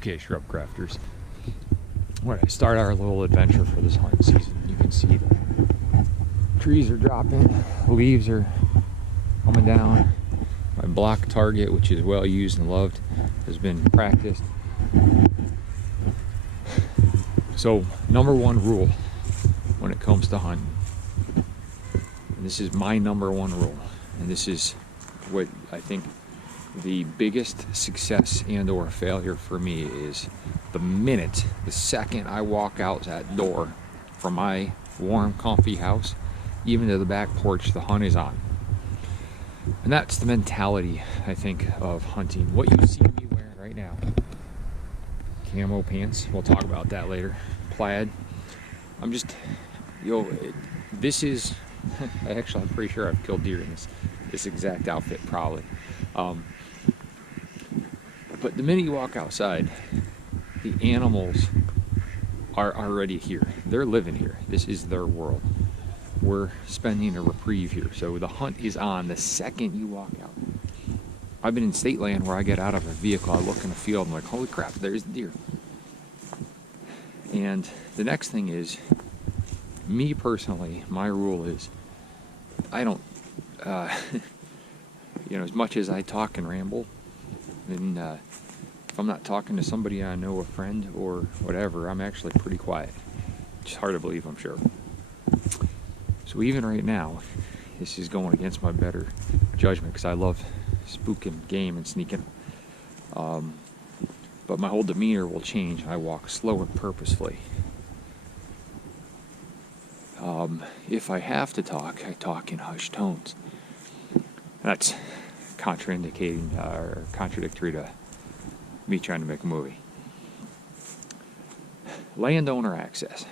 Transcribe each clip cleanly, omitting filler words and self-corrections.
Okay, shrub crafters. When I start our little adventure for this hunting season, you can see the trees are dropping, leaves are coming down. My block target, which is well used and loved, has been practiced. So, number one rule when it comes to hunting, and this is my number one rule, and this is what I think the biggest success and or failure for me is: the second I walk out that door from my warm, comfy house, even to the back porch, the hunt is on. And that's the mentality, I think, of hunting. What you see me wearing right now, camo pants, we'll talk about that later, plaid. I'm just, this is, I'm pretty sure I've killed deer in this exact outfit, probably. But the minute you walk outside, the animals are already here. They're living here. This is their world. We're spending a reprieve here. So the hunt is on the second you walk out. I've been in state land where I get out of a vehicle, I look in the field, I'm like, holy crap, there's the deer. And the next thing is, me personally, my rule is, I don't, as much as I talk and ramble, and if I'm not talking to somebody I know, a friend or whatever, I'm actually pretty quiet. It's hard to believe, I'm sure. So even right now, this is going against my better judgment because I love spooking game and sneaking. But my whole demeanor will change. I walk slow and purposefully. If I have to talk, I talk in hushed tones. That's contraindicating or contradictory to me trying to make a movie. Landowner access.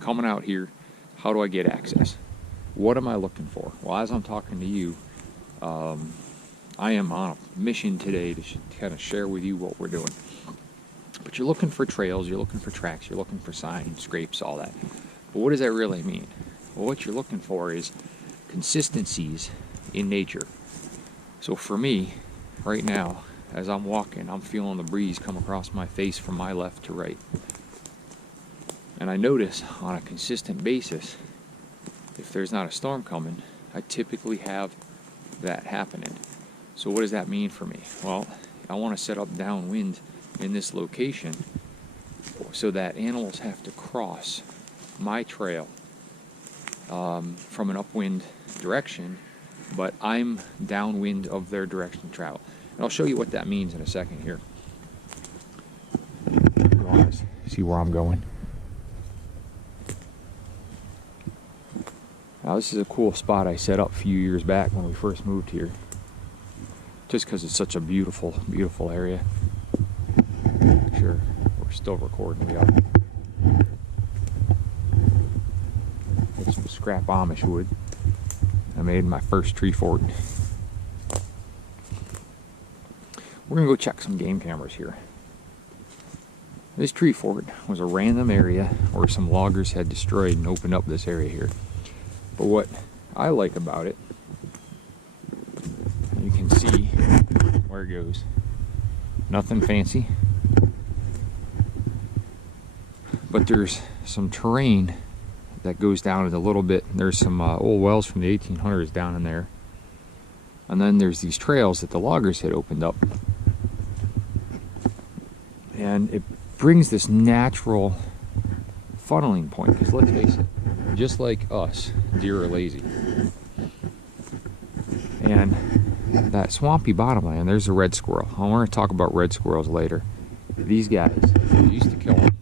Coming out here, how do I get access? What am I looking for? Well, as I'm talking to you, I am on a mission today to kind of share with you what we're doing. But you're looking for trails, you're looking for tracks, you're looking for signs, scrapes, all that. But what does that really mean? Well, what you're looking for is consistencies in nature. So for me, right now, as I'm walking, I'm feeling the breeze come across my face from my left to right. And I notice on a consistent basis, if there's not a storm coming, I typically have that happening. So what does that mean for me? Well, I want to set up downwind in this location so that animals have to cross my trail from an upwind direction, but I'm downwind of their direction of travel. And I'll show you what that means in a second here. You want to see where I'm going? Now this is a cool spot I set up a few years back when we first moved here. Just because it's such a beautiful, beautiful area. Sure, we're still recording, we are. There's some scrap Amish wood I made in my first tree fort. We're gonna go check some game cameras here. This tree fort was a random area where some loggers had destroyed and opened up this area here. But what I like about it, you can see where it goes. Nothing fancy. But there's some terrain that goes down a little bit. There's some old wells from the 1800s down in there. And then there's these trails that the loggers had opened up. And it brings this natural funneling point, because let's face it, just like us, deer are lazy. And that swampy bottomland, there's a red squirrel. I want to talk about red squirrels later. These guys, we used to kill them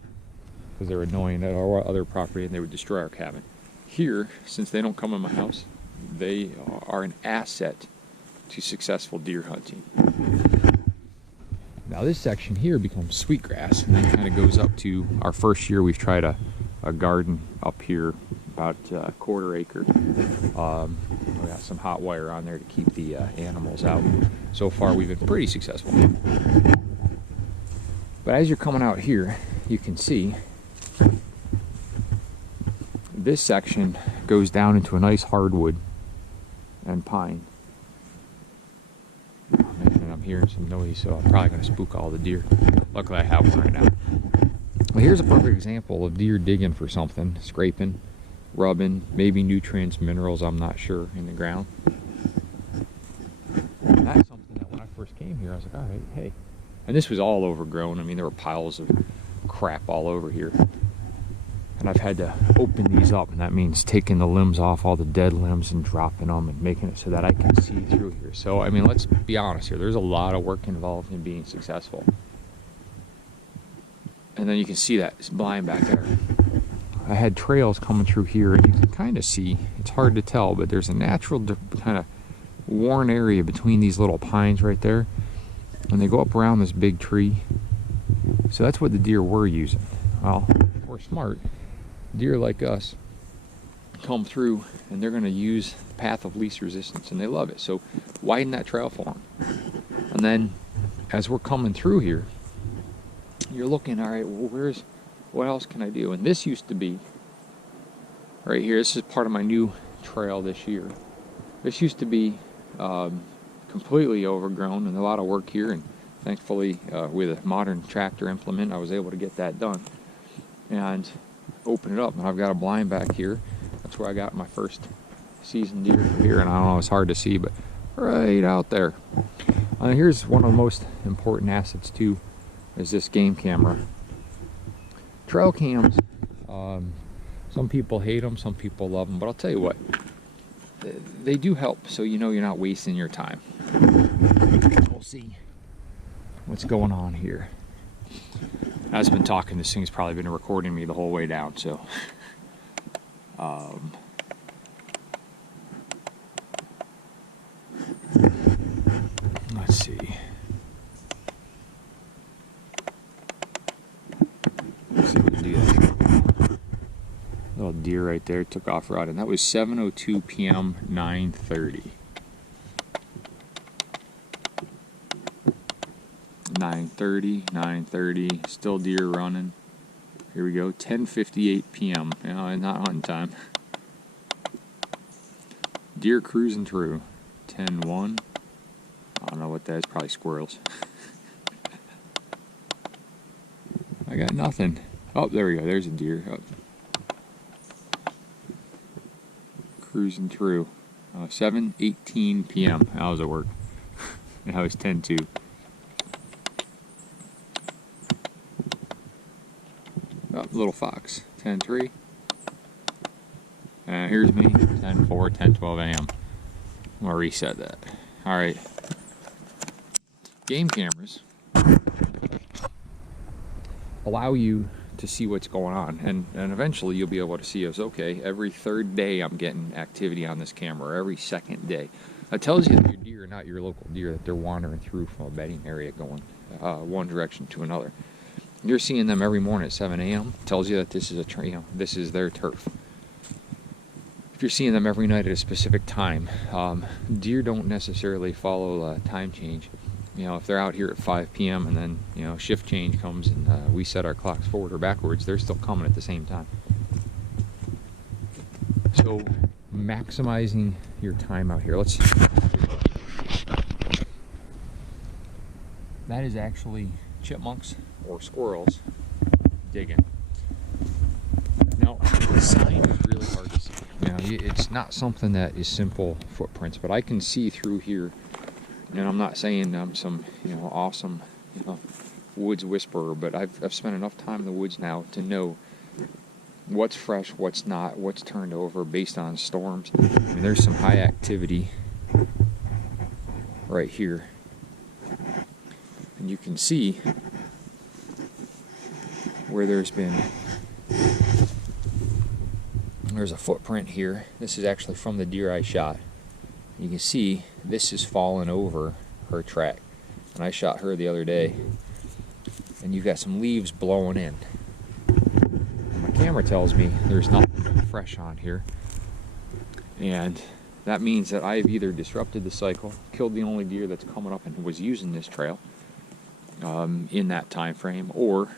because they were annoying at our other property and they would destroy our cabin. Here, since they don't come in my house, they are an asset to successful deer hunting. Now this section here becomes sweetgrass and then kind of goes up to our first year we've tried a garden up here, about a quarter acre. We got some hot wire on there to keep the animals out. So far we've been pretty successful. But as you're coming out here, you can see this section goes down into a nice hardwood and pine. And I'm hearing some noise, so I'm probably going to spook all the deer. Luckily I have one right now. Well, here's a perfect example of deer digging for something, scraping, rubbing, maybe nutrients, minerals, I'm not sure, in the ground. And that's something that when I first came here, I was like, all right, hey. And this was all overgrown. I mean, there were piles of crap all over here. And I've had to open these up, and that means taking the limbs off, all the dead limbs, and dropping them and making it so that I can see through here. So, I mean, let's be honest here. There's a lot of work involved in being successful. And then you can see that blind back there. I had trails coming through here, and you can kind of see, it's hard to tell, but there's a natural kind of worn area between these little pines right there. And they go up around this big tree. So that's what the deer were using. Well, if we're smart, deer like us come through and they're going to use the path of least resistance, and they love it. So widen that trail for them. And then as we're coming through here, you're looking, all right, well, what else can I do? And this used to be right here. This is part of my new trail this year. This used to be completely overgrown and a lot of work here, and thankfully with a modern tractor implement I was able to get that done and open it up. And I've got a blind back here. That's where I got my first seasoned deer from here, and I don't know, it's hard to see, but right out there. Here's one of the most important assets too, is this game camera. Trail cams, some people hate them, some people love them, but I'll tell you what, they do help, so you know you're not wasting your time. We'll see what's going on here. As I've been talking, this thing's probably been recording me the whole way down, so let's see. Let's see if we can do that. Little deer right there took off running. That was 7:02 p.m. 9:30. 9:30, still deer running. Here we go, 10:58 p.m. You know, not hunting time. Deer cruising through. 10:01. I don't know what that is, probably squirrels. I got nothing. Oh, there we go, there's a deer. Oh. Cruising through. 7:18 p.m. I was at work. Now it's 10:02. Oh, little fox. 10:03. Here's me. 10:04, 10:12 a.m. I'm gonna reset that. All right. Game cameras allow you to see what's going on, and eventually you'll be able to see us. Okay, every third day I'm getting activity on this camera, or every second day. It tells you that your deer are not your local deer, that they're wandering through from a bedding area going one direction to another. You're seeing them every morning at 7 a.m. Tells you that this is this is their turf. If you're seeing them every night at a specific time, deer don't necessarily follow time change. You know, if they're out here at 5 p.m. and then, you know, shift change comes and we set our clocks forward or backwards, they're still coming at the same time. So, maximizing your time out here. Let's. That is actually chipmunks or squirrels digging. Now, the sign is really hard to see. You know, it's not something that is simple footprints, but I can see through here. And I'm not saying I'm some, you know, awesome, you know, woods whisperer, but I've spent enough time in the woods now to know what's fresh, what's not, what's turned over based on storms. I mean, there's some high activity right here. And you can see where there's a footprint here. This is actually from the deer I shot. You can see this is fallen over her track, and I shot her the other day, and you've got some leaves blowing in. And my camera tells me there's nothing fresh on here, and that means that I've either disrupted the cycle, killed the only deer that's coming up and was using this trail in that time frame, or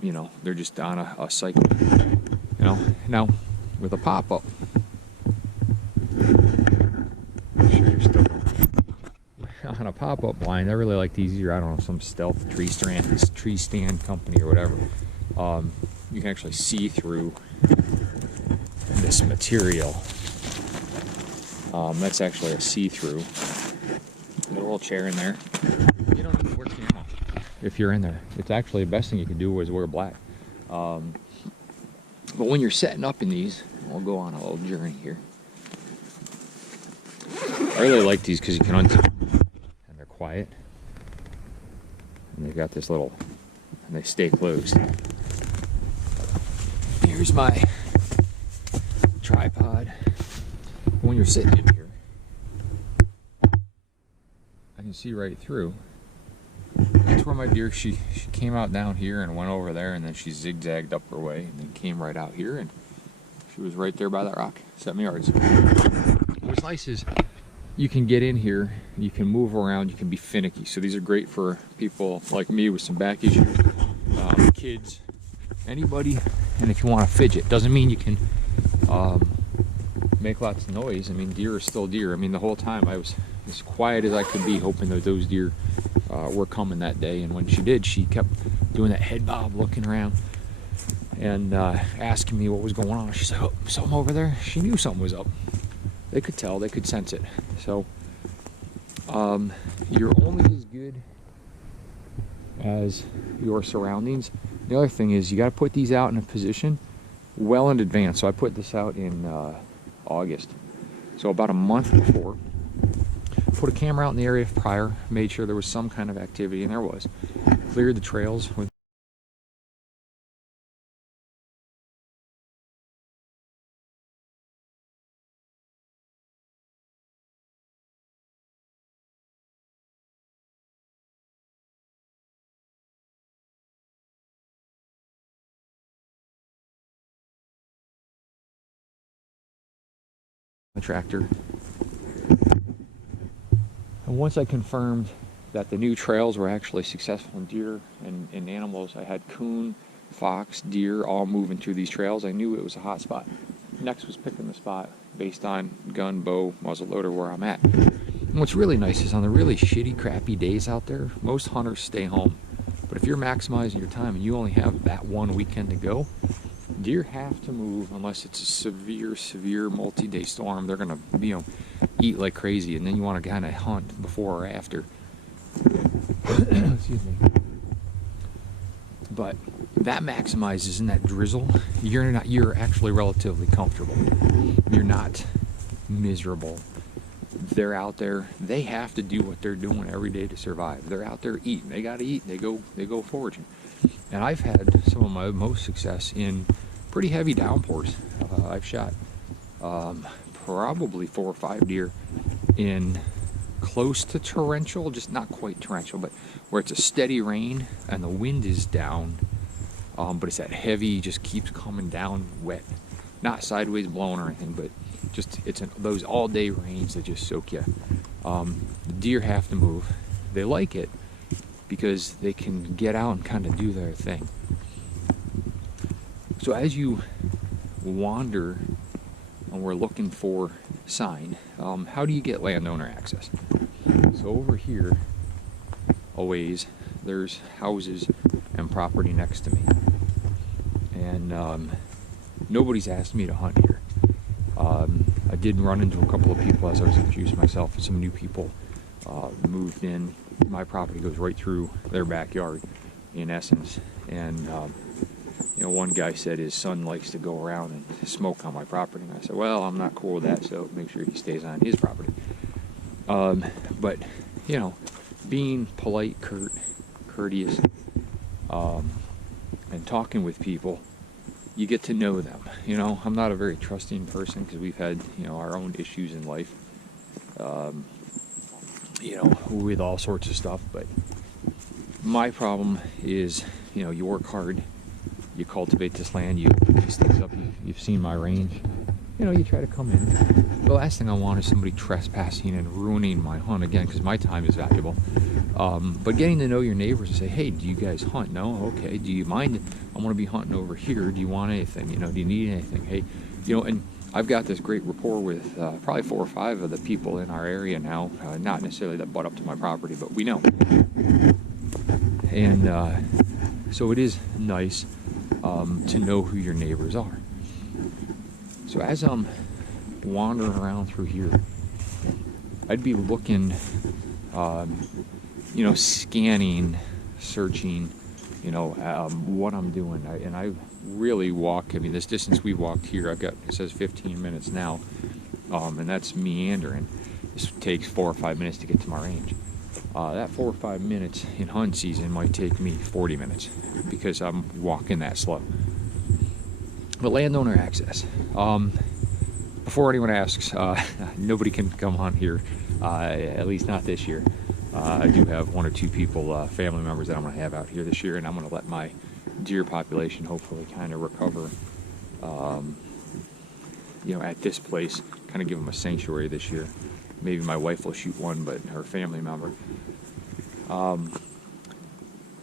you know, they're just on a cycle. You know, now with a pop-up. Make sure you're still going. on a pop-up blind. I really like these. I don't know, some stealth tree stand company or whatever. You can actually see through this material. That's actually a see-through. Got a little chair in there. You don't need to wear camo if you're in there. It's actually the best thing you can do is wear black. But when you're setting up in these, we'll go on a little journey here. I really like these because you can untap them and they're quiet. And they've got this little, and they stay closed. Here's my tripod. When you're sitting in here, I can see right through. That's where my deer, she came out down here and went over there, and then she zigzagged up her way and then came right out here, and she was right there by that rock, 7 yards. What's nice is you can get in here, you can move around, you can be finicky. So these are great for people like me with some back issues, kids, anybody. And if you want to fidget, doesn't mean you can make lots of noise. I mean, deer are still deer. I mean, the whole time I was as quiet as I could be, hoping that those deer were coming that day. And when she did, she kept doing that head bob, looking around and asking me what was going on. She's like, oh, something over there. She knew something was up. They could tell, they could sense it. So you're only as good as your surroundings. The other thing is you got to put these out in a position well in advance. So I put this out in August, so about a month before. Put a camera out in the area prior, made sure there was some kind of activity, and there was. Cleared the trails with the tractor. And once I confirmed that the new trails were actually successful in deer and animals, I had coon, fox, deer all moving through these trails. I knew it was a hot spot. Next was picking the spot based on gun, bow, muzzleloader, where I'm at. And what's really nice is on the really shitty, crappy days out there, most hunters stay home. But if you're maximizing your time and you only have that one weekend to go, deer have to move unless it's a severe multi-day storm. They're gonna, eat like crazy, and then you want to kind of hunt before or after. Excuse me. But that maximizes in that drizzle. You're actually relatively comfortable. You're not miserable. They're out there. They have to do what they're doing every day to survive. They're out there eating. They got to eat. They go foraging. And I've had some of my most success in pretty heavy downpours. I've shot probably 4 or 5 deer in close to torrential, just not quite torrential, but where it's a steady rain and the wind is down, but it's that heavy, just keeps coming down wet, not sideways blowing or anything, but just those all-day rains that just soak you. The deer have to move. They like it because they can get out and kind of do their thing. So as you wander and we're looking for sign, how do you get landowner access? So over here a ways, there's houses and property next to me, and nobody's asked me to hunt here. I did run into a couple of people as I was introducing myself, and some new people moved in. My property goes right through their backyard in essence, and one guy said his son likes to go around and smoke on my property, and I said, well, I'm not cool with that, so make sure he stays on his property. But being polite, courteous, and talking with people, you get to know them. I'm not a very trusting person because we've had our own issues in life, with all sorts of stuff. But my problem is, you work hard, you cultivate this land, you pick these things up, you've seen my range, you try to come in. The last thing I want is somebody trespassing and ruining my hunt again, because my time is valuable. But getting to know your neighbors and say, hey, do you guys hunt? No? Okay. Do you mind? I want to be hunting over here. Do you want anything? Do you need anything? Hey, and I've got this great rapport with probably 4 or 5 of the people in our area now, not necessarily that butt up to my property, but we know. And so it is nice to know who your neighbors are. So as I'm wandering around through here, I'd be looking, scanning, searching, what I'm doing. And I really walk, this distance we walked here, it says 15 minutes now, and that's meandering. This takes 4 or 5 minutes to get to my range. That 4 or 5 minutes in hunt season might take me 40 minutes because I'm walking that slow. But landowner access. Before anyone asks, nobody can come hunt here, at least not this year. I do have 1 or 2 people, family members that I'm going to have out here this year, and I'm going to let my deer population hopefully kind of recover, at this place, kind of give them a sanctuary this year. Maybe my wife will shoot one, but her family member.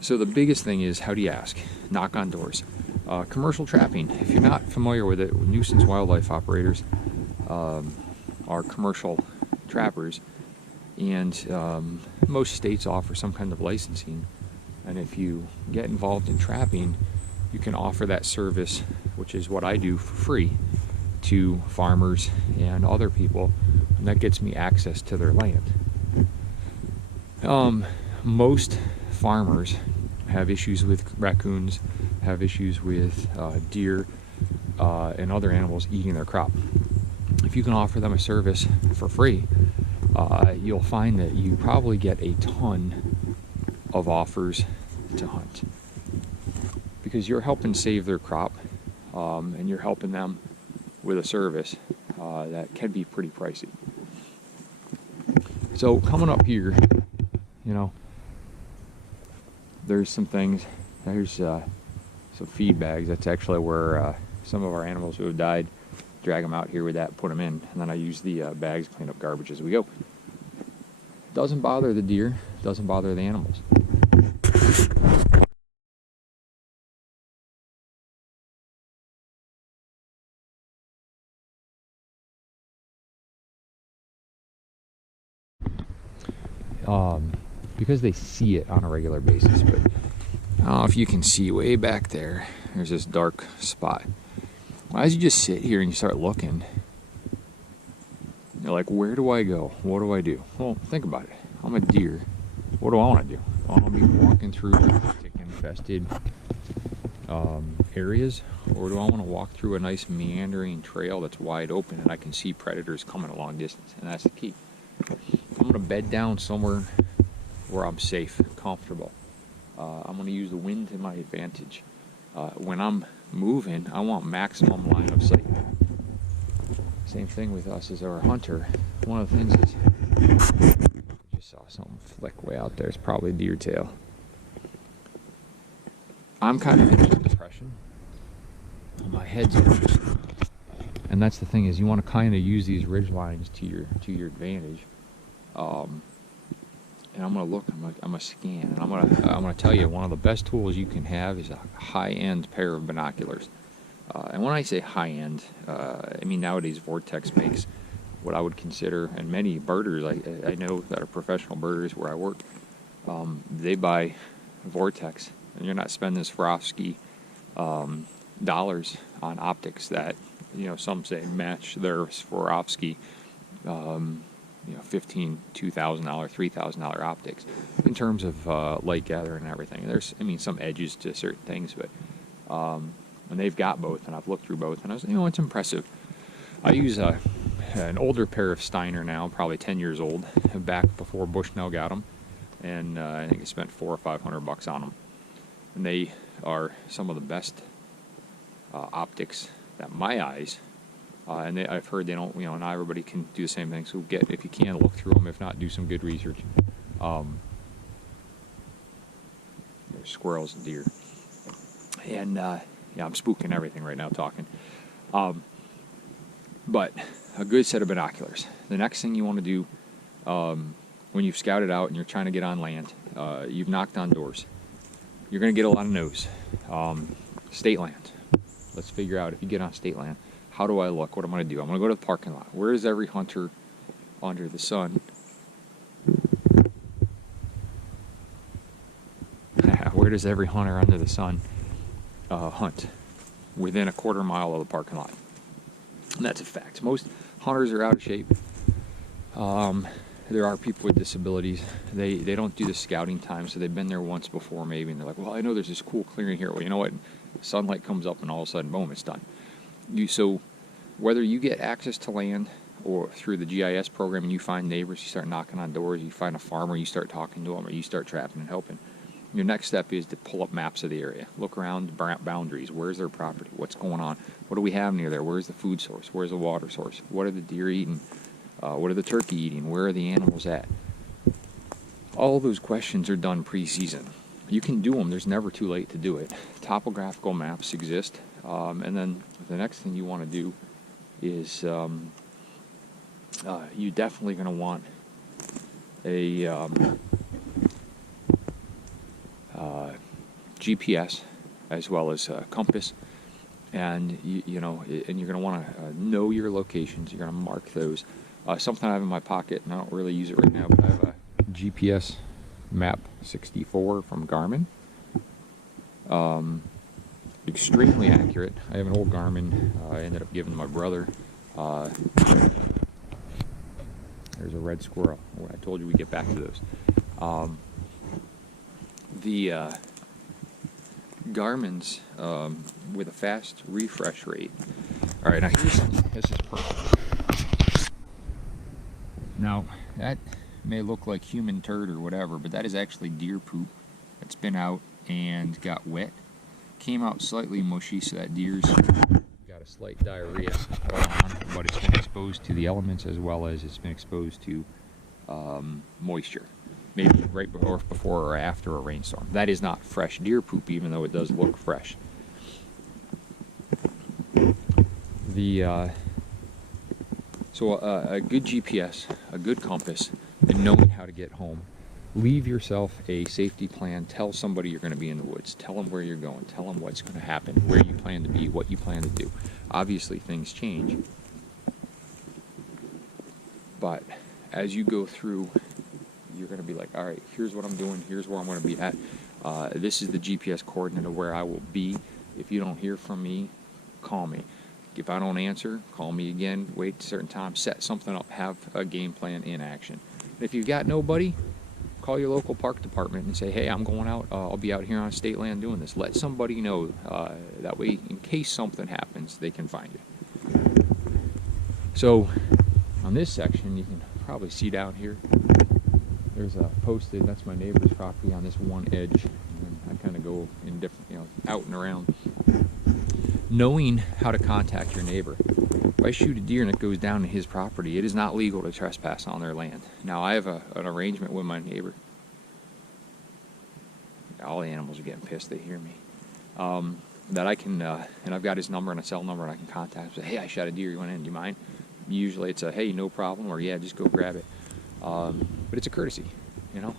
So the biggest thing is, how do you ask? Knock on doors. Commercial trapping. If you're not familiar with it, nuisance wildlife operators are commercial trappers, and most states offer some kind of licensing. And if you get involved in trapping, you can offer that service, which is what I do for free, to farmers and other people, and that gets me access to their land. Most farmers have issues with raccoons, have issues with deer and other animals eating their crop. If you can offer them a service for free, you'll find that you probably get a ton of offers to hunt, because you're helping save their crop, and you're helping them with a service that can be pretty pricey. So coming up here, there's some things. There's some feed bags. That's actually where some of our animals who have died, drag them out here with that, put them in, and then I use the bags to clean up garbage as we go. Doesn't bother the deer, doesn't bother the animals. Because they see it on a regular basis. But I don't know if you can see way back there, there's this dark spot. Well, as you just sit here and you start looking, you're like, where do I go? What do I do? Well, think about it. I'm a deer. What do I want to do? I want to be walking through tick-infested areas, or do I want to walk through a nice meandering trail that's wide open and I can see predators coming a long distance? And that's the key. I'm going to bed down somewhere where I'm safe, comfortable. I'm going to use the wind to my advantage. When I'm moving, I want maximum line of sight. Same thing with us as our hunter. One of the things is, just saw something flick way out there. It's probably a deer tail. I'm kind of in depression. My head's up. And that's the thing, is you want to kind of use these ridge lines to your advantage. And I'm gonna look. I'm gonna scan, and I'm gonna tell you, one of the best tools you can have is a high-end pair of binoculars. And when I say high-end, I mean nowadays Vortex makes what I would consider, and many birders I know that are professional birders where I work, they buy Vortex, and you're not spending Swarovski dollars on optics that some say match their Swarovski. $2,000, $3,000 optics in terms of light gathering and everything. There's, some edges to certain things, but and they've got both, and I've looked through both, and I was, it's impressive. I use an older pair of Steiner now, probably 10 years old, back before Bushnell got them, and I think I spent $400 or $500 on them, and they are some of the best optics that my eyes. And I've heard they don't, not everybody can do the same thing. So if you can, look through them. If not, do some good research. There's squirrels and deer. And, I'm spooking everything right now talking. But a good set of binoculars. The next thing you want to do when you've scouted out and you're trying to get on land, you've knocked on doors. You're going to get a lot of no's. State land. Let's figure out, if you get on state land, how do I look? What am I going to do? I'm going to go to the parking lot. Where is every hunter under the sun? Where does every hunter under the sun hunt? Within a quarter mile of the parking lot. And that's a fact. Most hunters are out of shape. There are people with disabilities. They don't do the scouting time, so they've been there once before maybe, and they're like, well, I know there's this cool clearing here. Well, you know what? Sunlight comes up, and all of a sudden, boom, it's done. So whether you get access to land or through the GIS program and you find neighbors, you start knocking on doors, you find a farmer, you start talking to them, or you start trapping and helping. Your next step is to pull up maps of the area. Look around the boundaries. Where's their property? What's going on? What do we have near there? Where's the food source? Where's the water source? What are the deer eating? What are the turkey eating? Where are the animals at? All those questions are done pre-season. You can do them. There's never too late to do it. Topographical maps exist. And then the next thing you want to do is you're definitely going to want a GPS as well as a compass, and you know, and you're going to want to know your locations. You're going to mark those. Something I have in my pocket, and I don't really use it right now, but I have a GPS map 64 from Garmin. Extremely accurate. I have an old Garmin. I ended up giving to my brother. There's a red squirrel. I told you we'd get back to those. The Garmin's with a fast refresh rate. All right, now here's something. This is perfect. Now, that may look like human turd or whatever, but that is actually deer poop that's been out and got wet. Came out slightly mushy, so that deer's got a slight diarrhea going on, but it's been exposed to the elements as well as it's been exposed to moisture. Maybe right before or after a rainstorm. That is not fresh deer poop, even though it does look fresh. So a good GPS, a good compass, and knowing how to get home. Leave yourself a safety plan. Tell somebody you're going to be in the woods. Tell them where you're going. Tell them what's going to happen, where you plan to be, what you plan to do. Obviously, things change. But as you go through, you're going to be like, all right, here's what I'm doing. Here's where I'm going to be at. This is the GPS coordinate of where I will be. If you don't hear from me, call me. If I don't answer, call me again. Wait a certain time. Set something up. Have a game plan in action. If you've got nobody, call your local park department and say, hey, I'm going out. I'll be out here on state land doing this. Let somebody know. That way, in case something happens, they can find you. So, on this section, you can probably see down here, there's a posted, that's my neighbor's property on this one edge. And I kind of go in different, out and around. Knowing how to contact your neighbor. If I shoot a deer and it goes down to his property, it is not legal to trespass on their land. Now, I have an arrangement with my neighbor. All the animals are getting pissed, they hear me. That I can, and I've got his number and a cell number, and I can contact him and say, hey, I shot a deer, you went in, do you mind? Usually it's a, hey, no problem, or yeah, just go grab it. But it's a courtesy,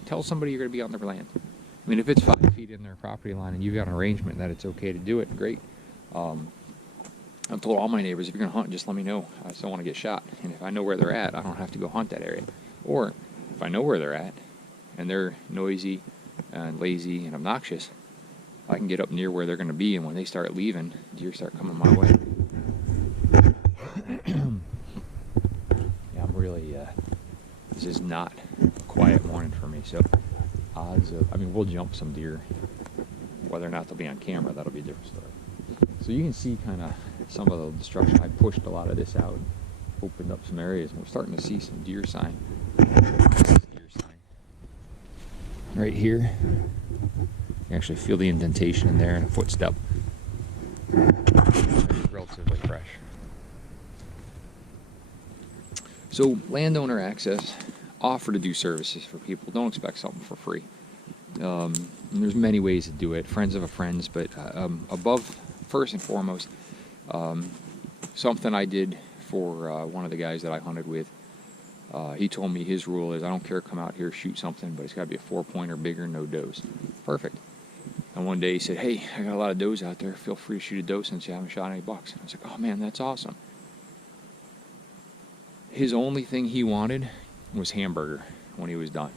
Tell somebody you're going to be on their land. I mean, if it's 5 feet in their property line and you've got an arrangement that it's okay to do it, great. I've told all my neighbors, if you're going to hunt, just let me know. I just don't want to get shot. And if I know where they're at, I don't have to go hunt that area. Or if I know where they're at and they're noisy and lazy and obnoxious, I can get up near where they're going to be, and when they start leaving, deer start coming my way. Yeah, I'm really, this is not a quiet morning for me, so odds of, we'll jump some deer. Whether or not they'll be on camera, that'll be a different story. So you can see kind of some of the destruction. I pushed a lot of this out, opened up some areas, and we're starting to see some deer sign. Deer sign. Right here, you actually feel the indentation in there and a footstep. It's relatively fresh. So landowner access, offer to do services for people. Don't expect something for free. And there's many ways to do it. Friends of a friend's, but first and foremost, something I did for one of the guys that I hunted with. He told me his rule is, I don't care, come out here, shoot something, but it's got to be a 4-pointer bigger, no does. Perfect. And one day he said, hey, I got a lot of does out there. Feel free to shoot a doe since you haven't shot any bucks. And I was like, oh man, that's awesome. his only thing he wanted was hamburger when he was done.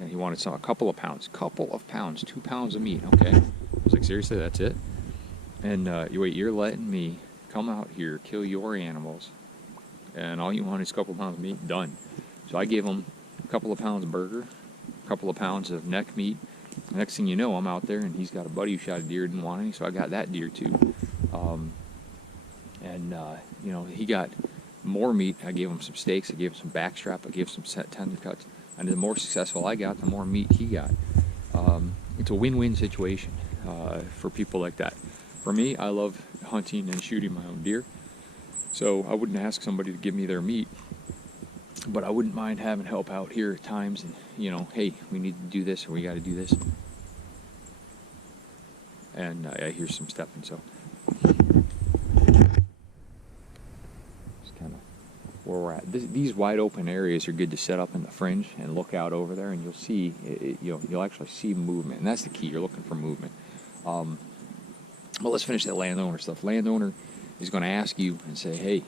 And he wanted a couple of pounds, 2 pounds of meat, okay? I was like, seriously, that's it? And wait, you're letting me come out here, kill your animals, and all you want is a couple of pounds of meat? Done. So I gave him a couple of pounds of burger, a couple of pounds of neck meat. The next thing you know, I'm out there, and he's got a buddy who shot a deer, didn't want any, so I got that deer too. You know, he got more meat. I gave him some steaks, I gave him some backstrap, I gave him some tender cuts. And the more successful I got, the more meat he got. It's a win-win situation for people like that. For me, I love hunting and shooting my own deer, so I wouldn't ask somebody to give me their meat, but I wouldn't mind having help out here at times, and, you know, hey, we need to do this, or we got to do this. And I hear some stepping, so just kind of where we're at. These wide open areas are good to set up in the fringe and look out over there, and you'll see, you'll actually see movement, and that's the key. You're looking for movement. But let's finish that landowner stuff. Landowner is going to ask you and say, hey,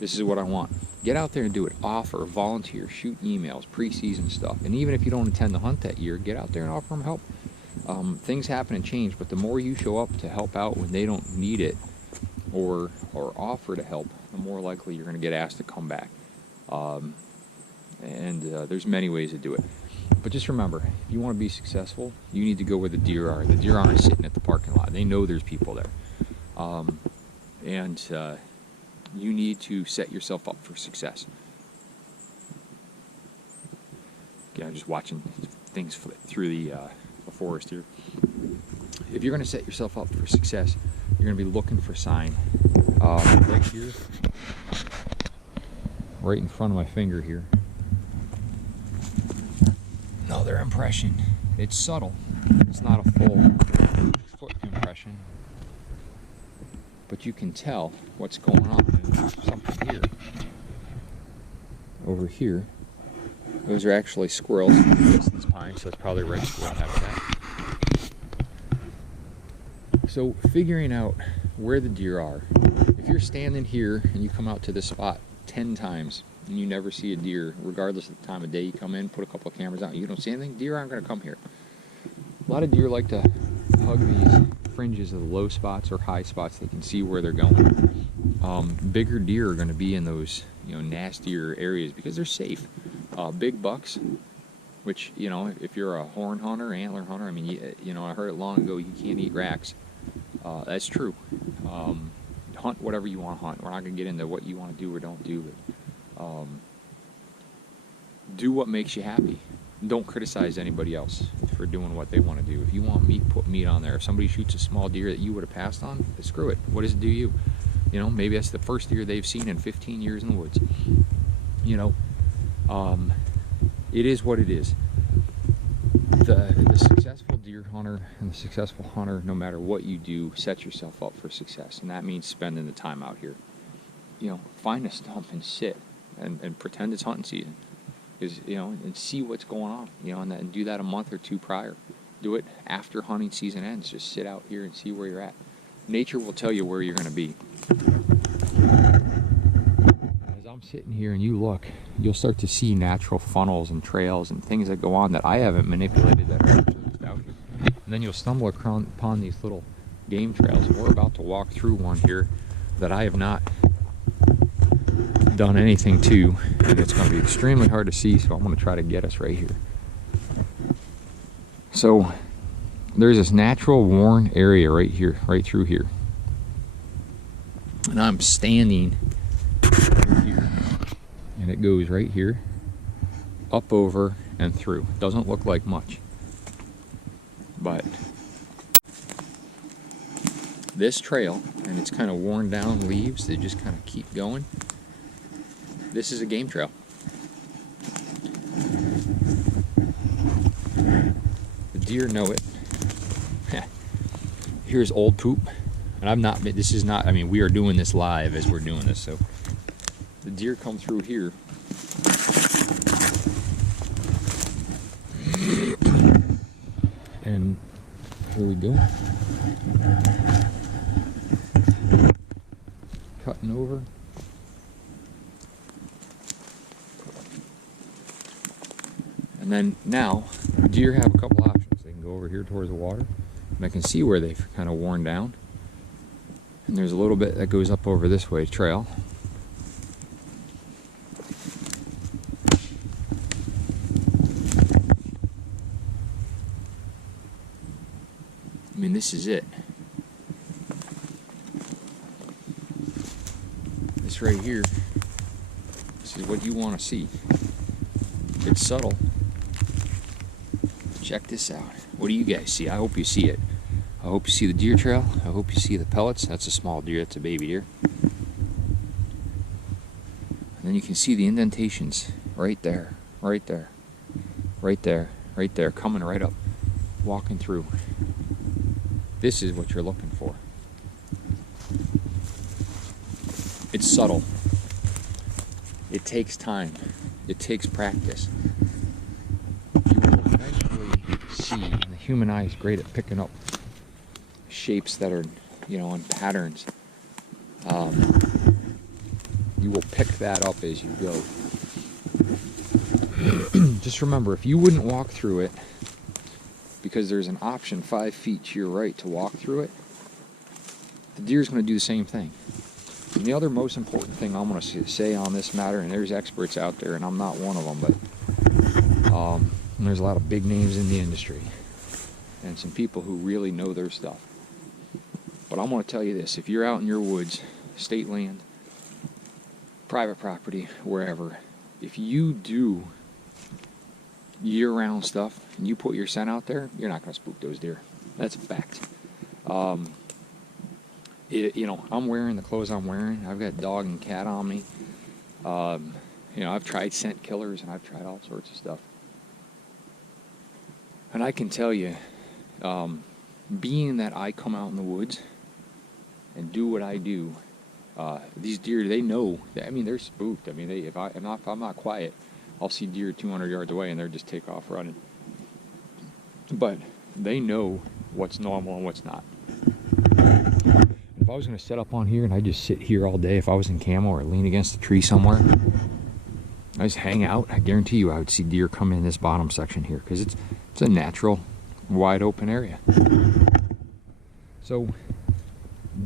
this is what I want. Get out there and do it. Offer, volunteer, shoot emails, preseason stuff. And even if you don't intend to hunt that year, get out there and offer them help. Things happen and change, but the more you show up to help out when they don't need it or offer to help, the more likely you're going to get asked to come back. There's many ways to do it. But just remember, if you want to be successful, you need to go where the deer are. The deer aren't sitting at the parking lot. They know there's people there. You need to set yourself up for success. Yeah, I'm just watching things flip through the forest here. If you're going to set yourself up for success, you're going to be looking for sign. Right here, right in front of my finger here. Another impression. It's subtle. It's not a full foot impression, but you can tell what's going on. There's something here. Over here, those are actually squirrels in the distance pine, so it's probably red squirrel habitat. So figuring out where the deer are. If you're standing here and you come out to this spot 10 times and you never see a deer, regardless of the time of day you come in, put a couple of cameras out, you don't see anything, deer aren't going to come here. A lot of deer like to hug these fringes of the low spots or high spots. They can see where they're going. Bigger deer are going to be in those, nastier areas because they're safe. Big bucks, which, if you're a horn hunter, antler hunter, I mean, I heard it long ago, you can't eat racks. That's true. Hunt whatever you want to hunt. We're not going to get into what you want to do or don't do, but do what makes you happy. Don't criticize anybody else for doing what they want to do. If you want meat, put meat on there. If somebody shoots a small deer that you would have passed on, screw it. What does it do you? Maybe that's the first deer they've seen in 15 years in the woods. It is what it is. The successful deer hunter and the successful hunter, no matter what you do, set yourself up for success. And that means spending the time out here. Find a stump and sit and pretend it's hunting season. And see what's going on, and do that a month or two prior. Do it after hunting season ends. Just sit out here and see where you're at. Nature will tell you where you're going to be. As I'm sitting here and you look, you'll start to see natural funnels and trails and things that go on that I haven't manipulated that are actually just out here. And then you'll stumble upon these little game trails. We're about to walk through one here that I have not done anything to, and it's going to be extremely hard to see, so I'm going to try to get us right here. So there's this natural worn area right here, right through here, and I'm standing right here, and it goes right here, up, over, and through. Doesn't look like much, but this trail, and it's kind of worn down leaves, they just kind of keep going. This is a game trail. The deer know it. Here's old poop. And we are doing this live as we're doing this, so the deer come through here. And here we go. Cutting over. then now, deer have a couple options. They can go over here towards the water, and I can see where they've kind of worn down. And there's a little bit that goes up over this way trail. I mean, this is it. This right here, this is what you want to see. It's subtle. Check this out. What do you guys see? I hope you see it. I hope you see the deer trail. I hope you see the pellets. That's a small deer. That's a baby deer. And then you can see the indentations right there, right there, right there, right there, coming right up, walking through. This is what you're looking for. It's subtle. It takes time. It takes practice. You will eventually see, and the human eye is great at picking up shapes that are, and patterns. You will pick that up as you go. Just remember, if you wouldn't walk through it, because there's an option 5 feet to your right to walk through it, the deer's going to do the same thing. And the other most important thing I'm going to say on this matter, and there's experts out there, and I'm not one of them, but there's a lot of big names in the industry, and some people who really know their stuff. But I'm going to tell you this: if you're out in your woods, state land, private property, wherever, if you do year-round stuff and you put your scent out there, you're not going to spook those deer. That's a fact. I'm wearing the clothes I'm wearing. I've got dog and cat on me. I've tried scent killers and I've tried all sorts of stuff. And I can tell you, being that I come out in the woods and do what I do, these deer, they know that, they're spooked. If I'm not quiet, I'll see deer 200 yards away and they'll just take off running. But they know what's normal and what's not. If I was going to set up on here and I just sit here all day, if I was in camo or lean against a tree somewhere, I just hang out, I guarantee you I would see deer come in this bottom section here, because it's a natural, wide open area. So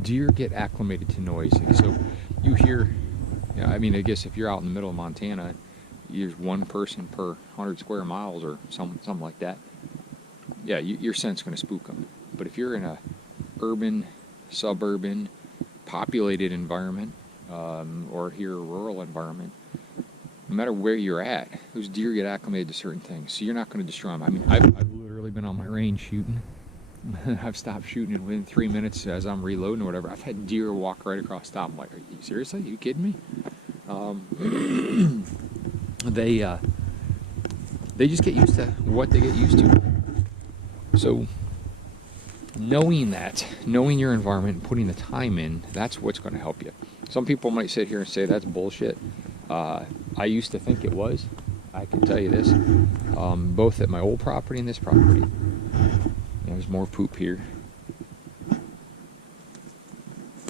deer get acclimated to noise. So you hear, I guess if you're out in the middle of Montana, there's one person per 100 square miles or something like that. Yeah, your scent's going to spook them. But if you're in a urban, suburban, populated environment, or here a rural environment, no matter where you're at, those deer get acclimated to certain things. So you're not going to destroy them. I've literally been on my range shooting. I've stopped shooting and within 3 minutes as I'm reloading or whatever, I've had deer walk right across the top. I'm like, are you seriously? Are you kidding me? They just get used to what they get used to. So knowing your environment and putting the time in, that's what's going to help you. Some people might sit here and say that's bullshit. I used to think it was. I can tell you this, both at my old property and this property. There's more poop here,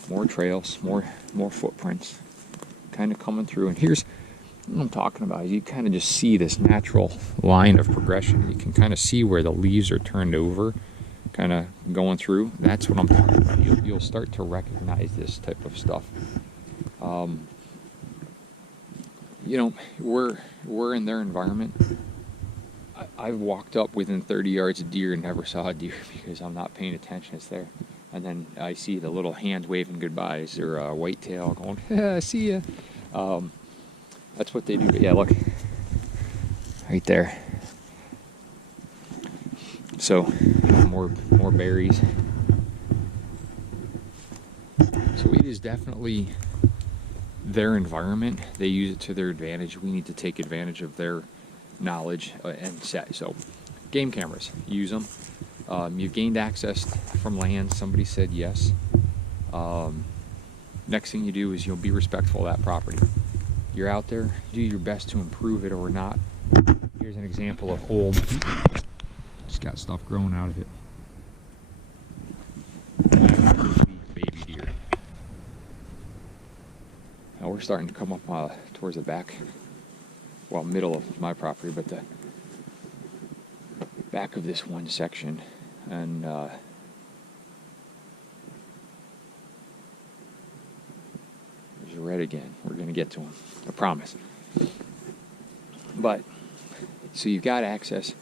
more trails, more footprints kind of coming through. And here's what I'm talking about. You kind of just see this natural line of progression. You can kind of see where the leaves are turned over, kind of going through. That's what I'm talking about. You'll start to recognize this type of stuff. We're in their environment. I've walked up within 30 yards of deer and never saw a deer because I'm not paying attention. It's there. And then I see the little hands waving goodbyes, or a whitetail going, yeah, see ya. That's what they do. But yeah, look. Right there. So, more berries. So it is definitely their environment. They use it to their advantage. We need to take advantage of their knowledge and set. So game cameras, use them. You've gained access from land. Somebody said yes. Next thing you do is you'll be respectful of that property. You're out there, do your best to improve it or not. Here's an example of old, just got stuff growing out of it. Baby deer. Now we're starting to come up towards the back, well, middle of my property, but back of this one section, and there's red again. We're going to get to him, I promise. But, so you've got access.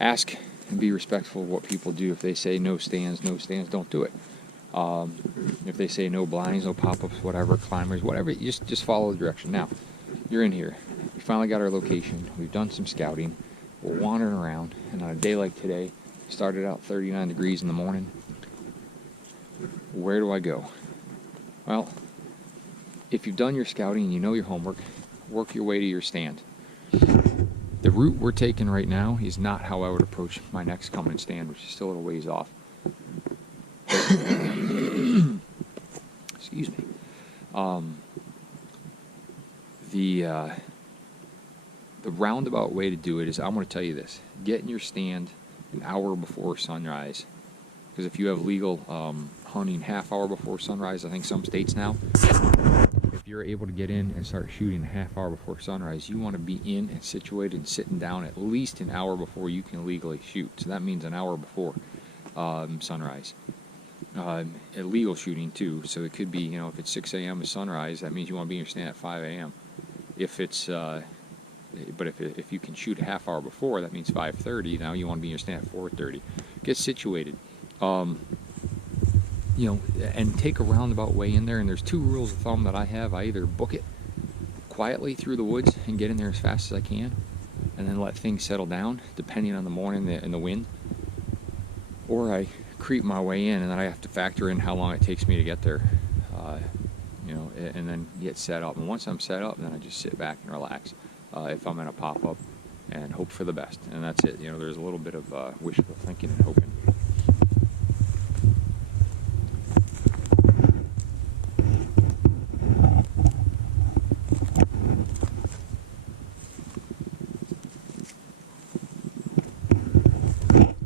Ask and be respectful of what people do. If they say no stands, don't do it. If they say no blinds, no pop-ups, whatever, climbers, whatever, you just follow the direction. Now, you're in here. We finally got our location. We've done some scouting. We're wandering around, and on a day like today, started out 39 degrees in the morning. Where do I go? Well, if you've done your scouting and you know your homework, work your way to your stand. The route we're taking right now is not how I would approach my next coming stand, which is still a little ways off. Excuse me. The roundabout way to do it is, I'm going to tell you this: get in your stand an hour before sunrise, because if you have legal hunting half hour before sunrise, I think some states now, if you're able to get in and start shooting a half hour before sunrise, you want to be in and situated and sitting down at least an hour before you can legally shoot. So that means an hour before sunrise. Illegal shooting too, so it could be, you know, if it's 6 a.m. to sunrise, that means you want to be in your stand at 5 a.m. If it's but if you can shoot a half hour before, that means 5:30. Now you want to be in your stand at 4:30. Get situated, you know, and take a roundabout way in there. And there's two rules of thumb that I have. I either book it quietly through the woods and get in there as fast as I can, and then let things settle down depending on the morning and the wind, or I creep my way in, and then I have to factor in how long it takes me to get there, you know, and then get set up. And once I'm set up, then I just sit back and relax. If I'm in a pop-up, and hope for the best, and that's it. You know, there's a little bit of wishful thinking and hoping.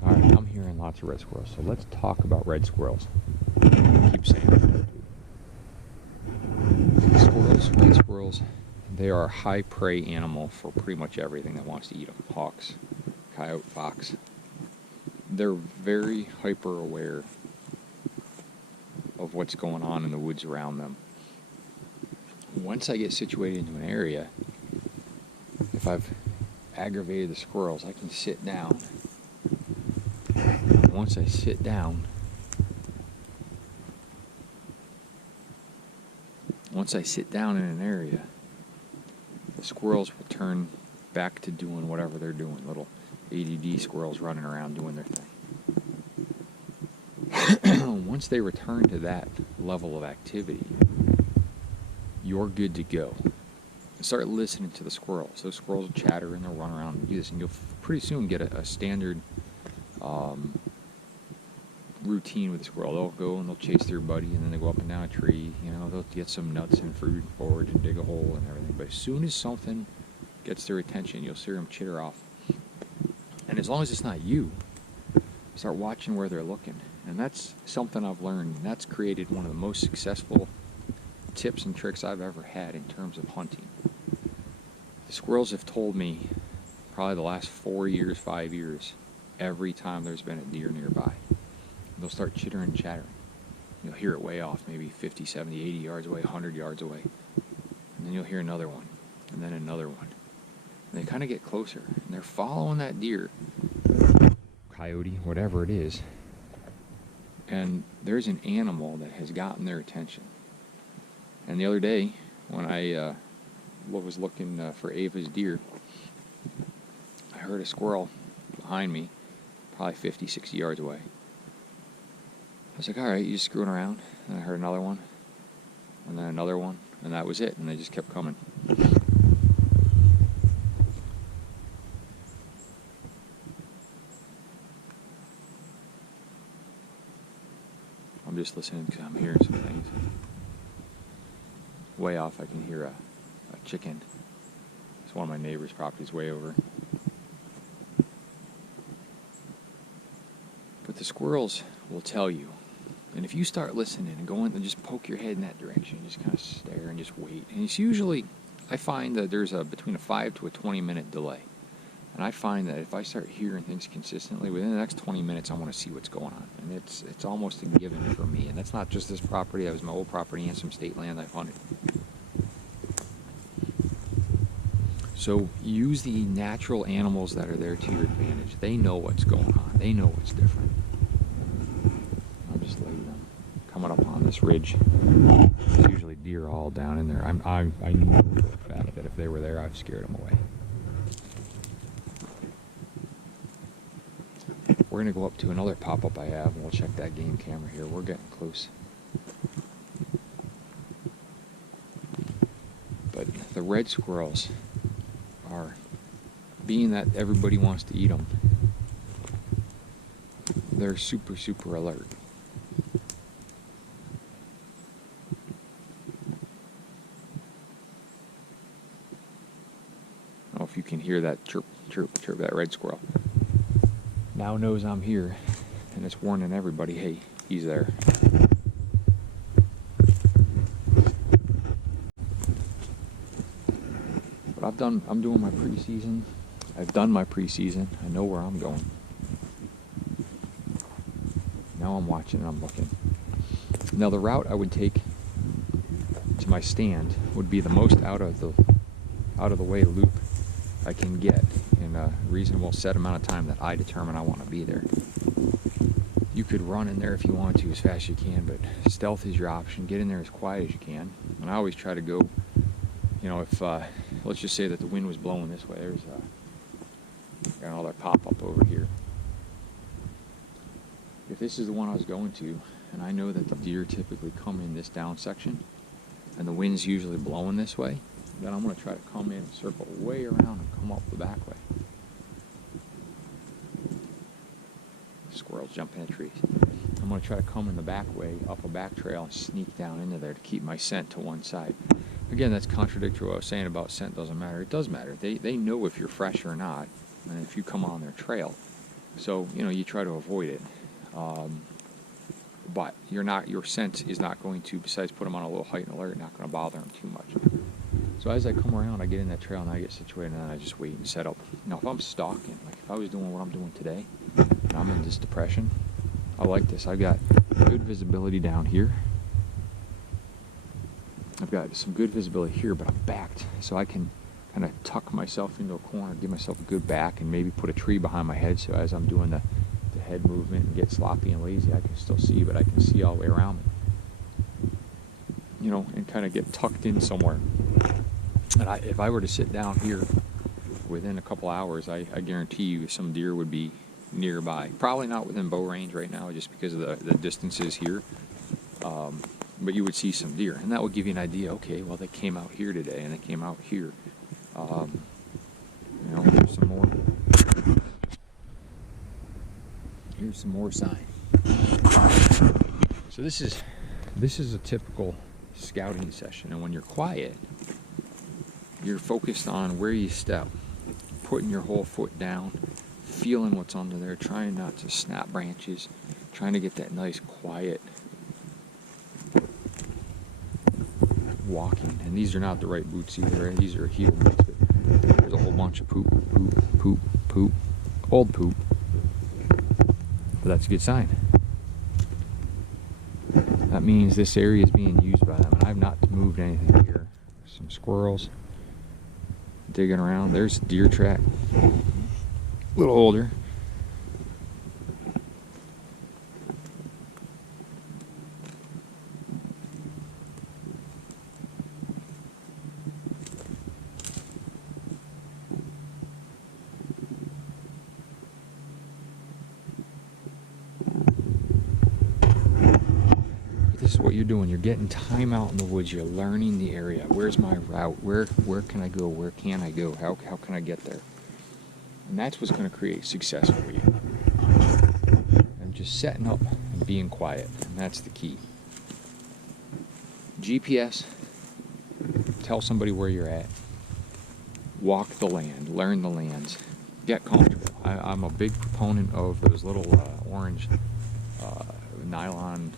All right, I'm hearing lots of red squirrels, so let's talk about red squirrels. Keep saying it. Squirrels, red squirrels. They are a high prey animal for pretty much everything that wants to eat them. Hawks, coyote, fox. They're very hyper aware of what's going on in the woods around them. Once I get situated into an area, if I've aggravated the squirrels, I can sit down. Once I sit down, in an area, the squirrels will turn back to doing whatever they're doing. Little ADD squirrels running around doing their thing. Once they return to that level of activity, you're good to go. Start listening to the squirrels. Those squirrels will chatter and they'll run around and do this, and you'll pretty soon get a standard routine with the squirrel. They'll go and they'll chase their buddy, and then they go up and down a tree. You know, they'll get some nuts and fruit and forage and dig a hole and everything. But as soon as something gets their attention, you'll see them chitter off. And as long as it's not you, start watching where they're looking. And that's something I've learned. And that's created one of the most successful tips and tricks I've ever had in terms of hunting. The squirrels have told me probably the last 4 years, 5 years, every time there's been a deer nearby. They'll start chittering and chattering. You'll hear it way off, maybe 50, 70, 80 yards away, 100 yards away. And then you'll hear another one, and then another one. And they kind of get closer, and they're following that deer, coyote, whatever it is. And there's an animal that has gotten their attention. And the other day, when I was looking for Ava's deer, I heard a squirrel behind me, probably 50, 60 yards away. I was like, all right, you just screwing around. And I heard another one, and then another one, and that was it. And they just kept coming. I'm just listening because I'm hearing some things. Way off, I can hear a chicken. It's one of my neighbor's properties way over. But the squirrels will tell you. And if you start listening and going and just poke your head in that direction, just kind of stare and just wait. And it's usually, I find that there's between a 5 to a 20 minute delay. And I find that if I start hearing things consistently, within the next 20 minutes, I want to see what's going on. And it's almost a given for me. And that's not just this property. That was my old property and some state land I've hunted. So use the natural animals that are there to your advantage. They know what's going on. They know what's different. I'm just letting them coming up on this ridge. There's usually deer all down in there. I know for a fact that if they were there, I've scared them away. We're going to go up to another pop-up I have, and we'll check that game camera here. We're getting close. But the red squirrels are, being that everybody wants to eat them, they're super, super alert. I don't know if you can hear that chirp, chirp, chirp, that red squirrel. Now knows I'm here, and it's warning everybody, hey, he's there. But I'm doing my preseason. I've done my preseason. I know where I'm going. Now I'm watching and I'm looking. Now the route I would take to my stand would be the most out of the way loop I can get in a reasonable set amount of time that I determine I want to be there. You could run in there if you want to as fast as you can, but stealth is your option. Get in there as quiet as you can. And I always try to go, you know, if let's just say that the wind was blowing this way. There's got another pop-up over here. If this is the one I was going to, and I know that the deer typically come in this down section, and the wind's usually blowing this way, then I'm going to try to come in and circle way around and come up the back way. Squirrels jumping in trees. I'm going to try to come in the back way, up a back trail, and sneak down into there to keep my scent to one side. Again, that's contradictory to what I was saying about scent doesn't matter. It does matter. They know if you're fresh or not, and if you come on their trail. So, you know, you try to avoid it. But your scent is not going to, besides put them on a little heightened alert, not going to bother them too much. So as I come around, I get in that trail and I get situated, and then I just wait and set up. Now, if I'm stalking, like if I was doing what I'm doing today, and I'm in this depression, I like this. I've got good visibility down here. I've got some good visibility here, but I'm backed, so I can kind of tuck myself into a corner, give myself a good back, and maybe put a tree behind my head, so as I'm doing the head movement and get sloppy and lazy, I can still see, but I can see all the way around me. You know, and kind of get tucked in somewhere. And if I were to sit down here within a couple hours, I guarantee you some deer would be nearby. Probably not within bow range right now, just because of the distances here. But you would see some deer, and that would give you an idea. Okay, well, they came out here today, and they came out here. You know, there's some more. Here's some more sign. So this is a typical scouting session, and when you're quiet, you're focused on where you step, putting your whole foot down, feeling what's under there, trying not to snap branches, trying to get that nice quiet walking. And these are not the right boots either. These are heel boots. But there's a whole bunch of poop, poop, poop, poop, old poop. But that's a good sign. That means this area is being used by them, and I've not moved anything here. Some squirrels digging around. There's a deer track, a little older. What you're doing, you're getting time out in the woods, you're learning the area. Where's my route? Where can I go? Where can I go? How can I get there? And that's what's going to create success for you. And just setting up and being quiet, and that's the key. GPS, tell somebody where you're at. Walk the land, learn the lands, get comfortable. I'm a big proponent of those little orange nylon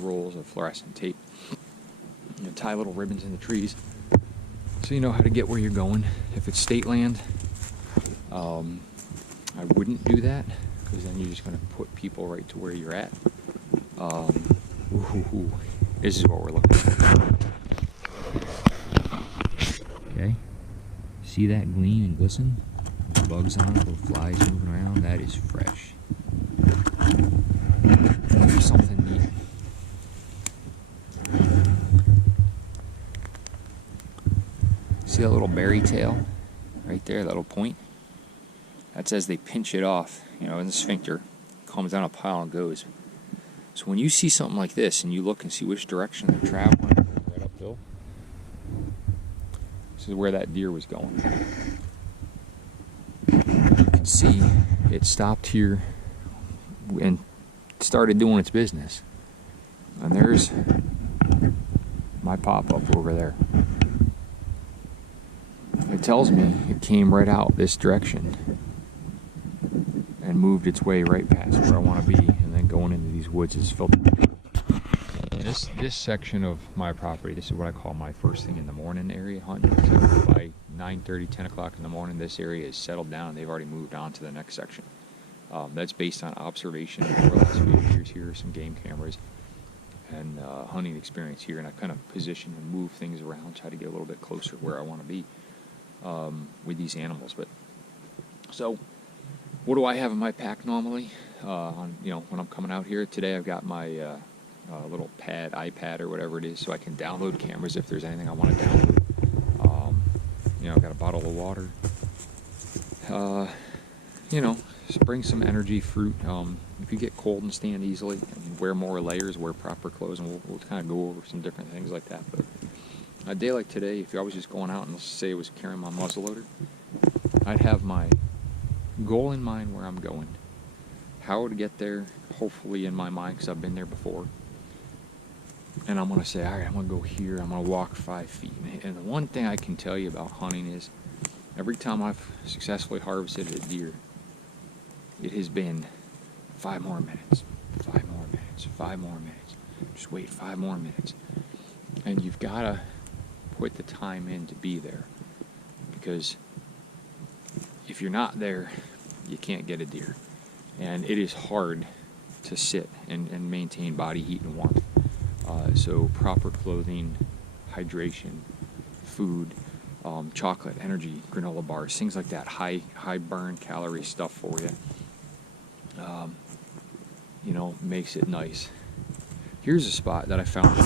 rolls of fluorescent tape. You know, tie little ribbons in the trees so you know how to get where you're going. If it's state land, I wouldn't do that, because then you're just going to put people right to where you're at. This is what we're looking for. Okay, see that gleam and glisten? There's bugs on it, little flies moving around. That is fresh. There's something neat. See that little berry tail right there, that little point? That's as they pinch it off, you know, in the sphincter, comes down a pile and goes. So when you see something like this and you look and see which direction they're traveling, right uphill, this is where that deer was going. You can see it stopped here and started doing its business. And there's my pop-up over there. It tells me it came right out this direction and moved its way right past where I want to be, and then going into these woods is filtered. This section of my property, this is what I call my first thing in the morning area hunting. So by 9:30, 10 o'clock in the morning, this area is settled down. They've already moved on to the next section. That's based on observation over the last few years here, some game cameras, and hunting experience here. And I kind of position and move things around, try to get a little bit closer to where I want to be with these animals. But so, what do I have in my pack normally? When I'm coming out here today, I've got my little iPad or whatever it is, so I can download cameras if there's anything I want to download. I've got a bottle of water. Just bring some energy, fruit. If you get cold and stand easily, and wear more layers, wear proper clothes, and we'll kind of go over some different things like that. But a day like today, if I was just going out and let's say I was carrying my muzzleloader, I'd have my goal in mind where I'm going, how to get there, hopefully in my mind, because I've been there before. And I'm going to say, all right, I'm going to go here, I'm going to walk 5 feet. And the one thing I can tell you about hunting is, every time I've successfully harvested a deer, it has been 5 more minutes, 5 more minutes, 5 more minutes. Just wait 5 more minutes. And you've got to put the time in to be there. Because if you're not there, you can't get a deer. And it is hard to sit and maintain body heat and warmth. So proper clothing, hydration, food, chocolate, energy, granola bars, things like that, high burn calorie stuff for you, makes it nice. Here's a spot that I found.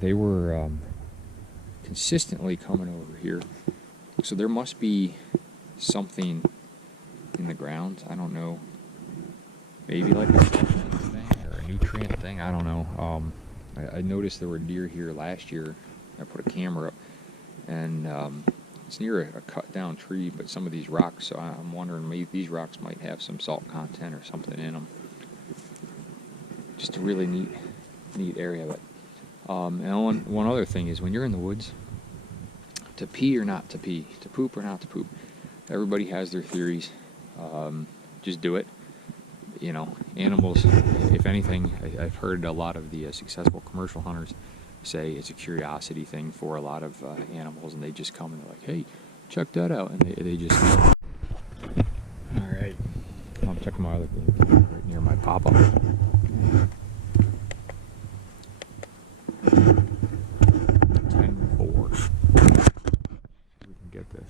They were consistently coming over here, so there must be something in the ground. I don't know, maybe like a thing or a nutrient thing, I don't know. I noticed there were deer here last year. I put a camera up, and it's near a cut down tree, but some of these rocks, so I'm wondering maybe these rocks might have some salt content or something in them. Just a really neat area. But and one other thing is, when you're in the woods, to pee or not to pee, to poop or not to poop, everybody has their theories. Just do it. Animals, if anything, I've heard a lot of the successful commercial hunters say it's a curiosity thing for a lot of animals, and they just come and they're like, hey, check that out, and they just all right, I'm checking my other thing right near my pop-up. 10-4. We can get this.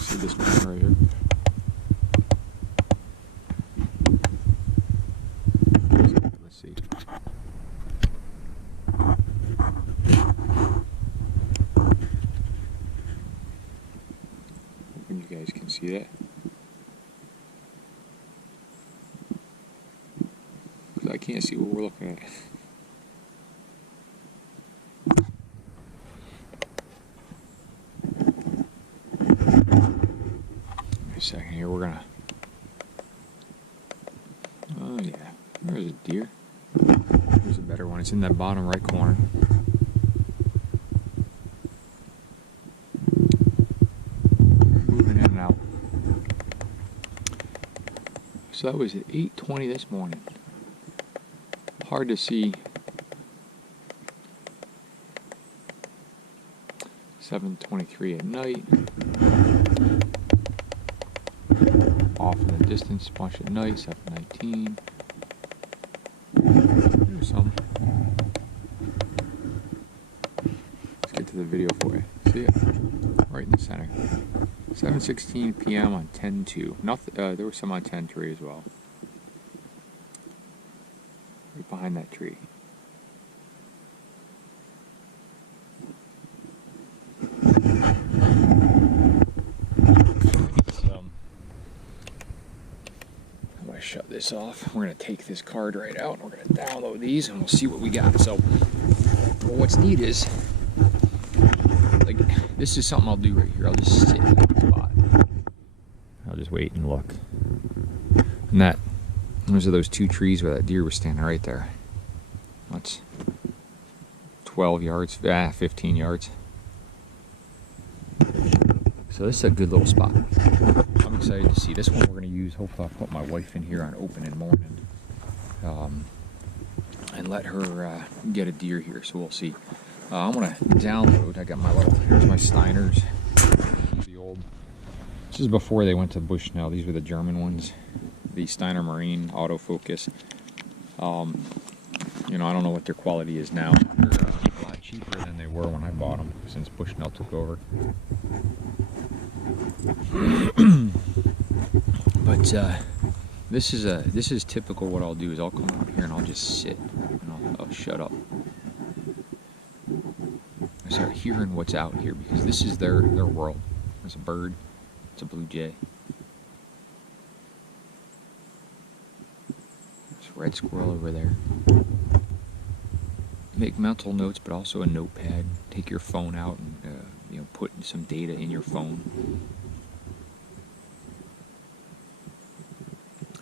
See this corner right here? Let's see. Hoping you guys can see that. Because I can't see what we're looking at. A second here, we're gonna. Oh yeah, there's a deer. There's a better one. It's in that bottom right corner. Moving in and out. So that was at 8:20 this morning. Hard to see 7:23 at night. Off in the distance, bunch at night. 7:19. There's some. Let's get to the video for you. See it? Right in the center. 7:16 p.m. on 10:2. Nothing. There was some on 10:3 as well. Right behind that tree. I'm gonna shut this off. We're gonna take this card right out and we're gonna download these and we'll see what we got. So, well, what's neat is, like, this is something I'll do right here. I'll just sit in that spot. I'll just wait and look. And those are those two trees where that deer was standing right there. That's 12 yards, 15 yards. So this is a good little spot. I'm excited to see this one. We're going to use, hopefully I'll put my wife in here on open in the morning. And let her get a deer here, so we'll see. I'm going to download, I got my little, here's my Steiners. The old, this is before they went to Bushnell. These were the German ones. The Steiner Marine autofocus. You know, I don't know what their quality is now. They're a lot cheaper than they were when I bought them, since Bushnell took over. But this is typical. What I'll do is I'll come out here and I'll just sit and I'll shut up. I start hearing what's out here because this is their world. There's a bird. It's a blue jay. There's a red squirrel over there. Make mental notes, but also a notepad. Take your phone out and you know, put some data in your phone.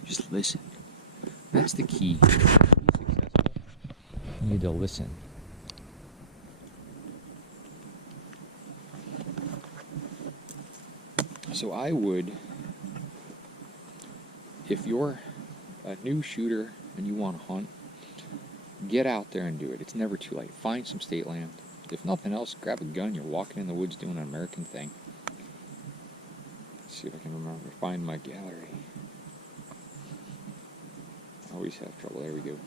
Just listen. That's the key. To be successful, you need to listen. So I would, if you're a new shooter and you want to hunt, get out there and do it. It's never too late. Find some state land. If nothing else, grab a gun. You're walking in the woods doing an American thing. Let's see if I can remember. Find my gallery. I always have trouble. There we go.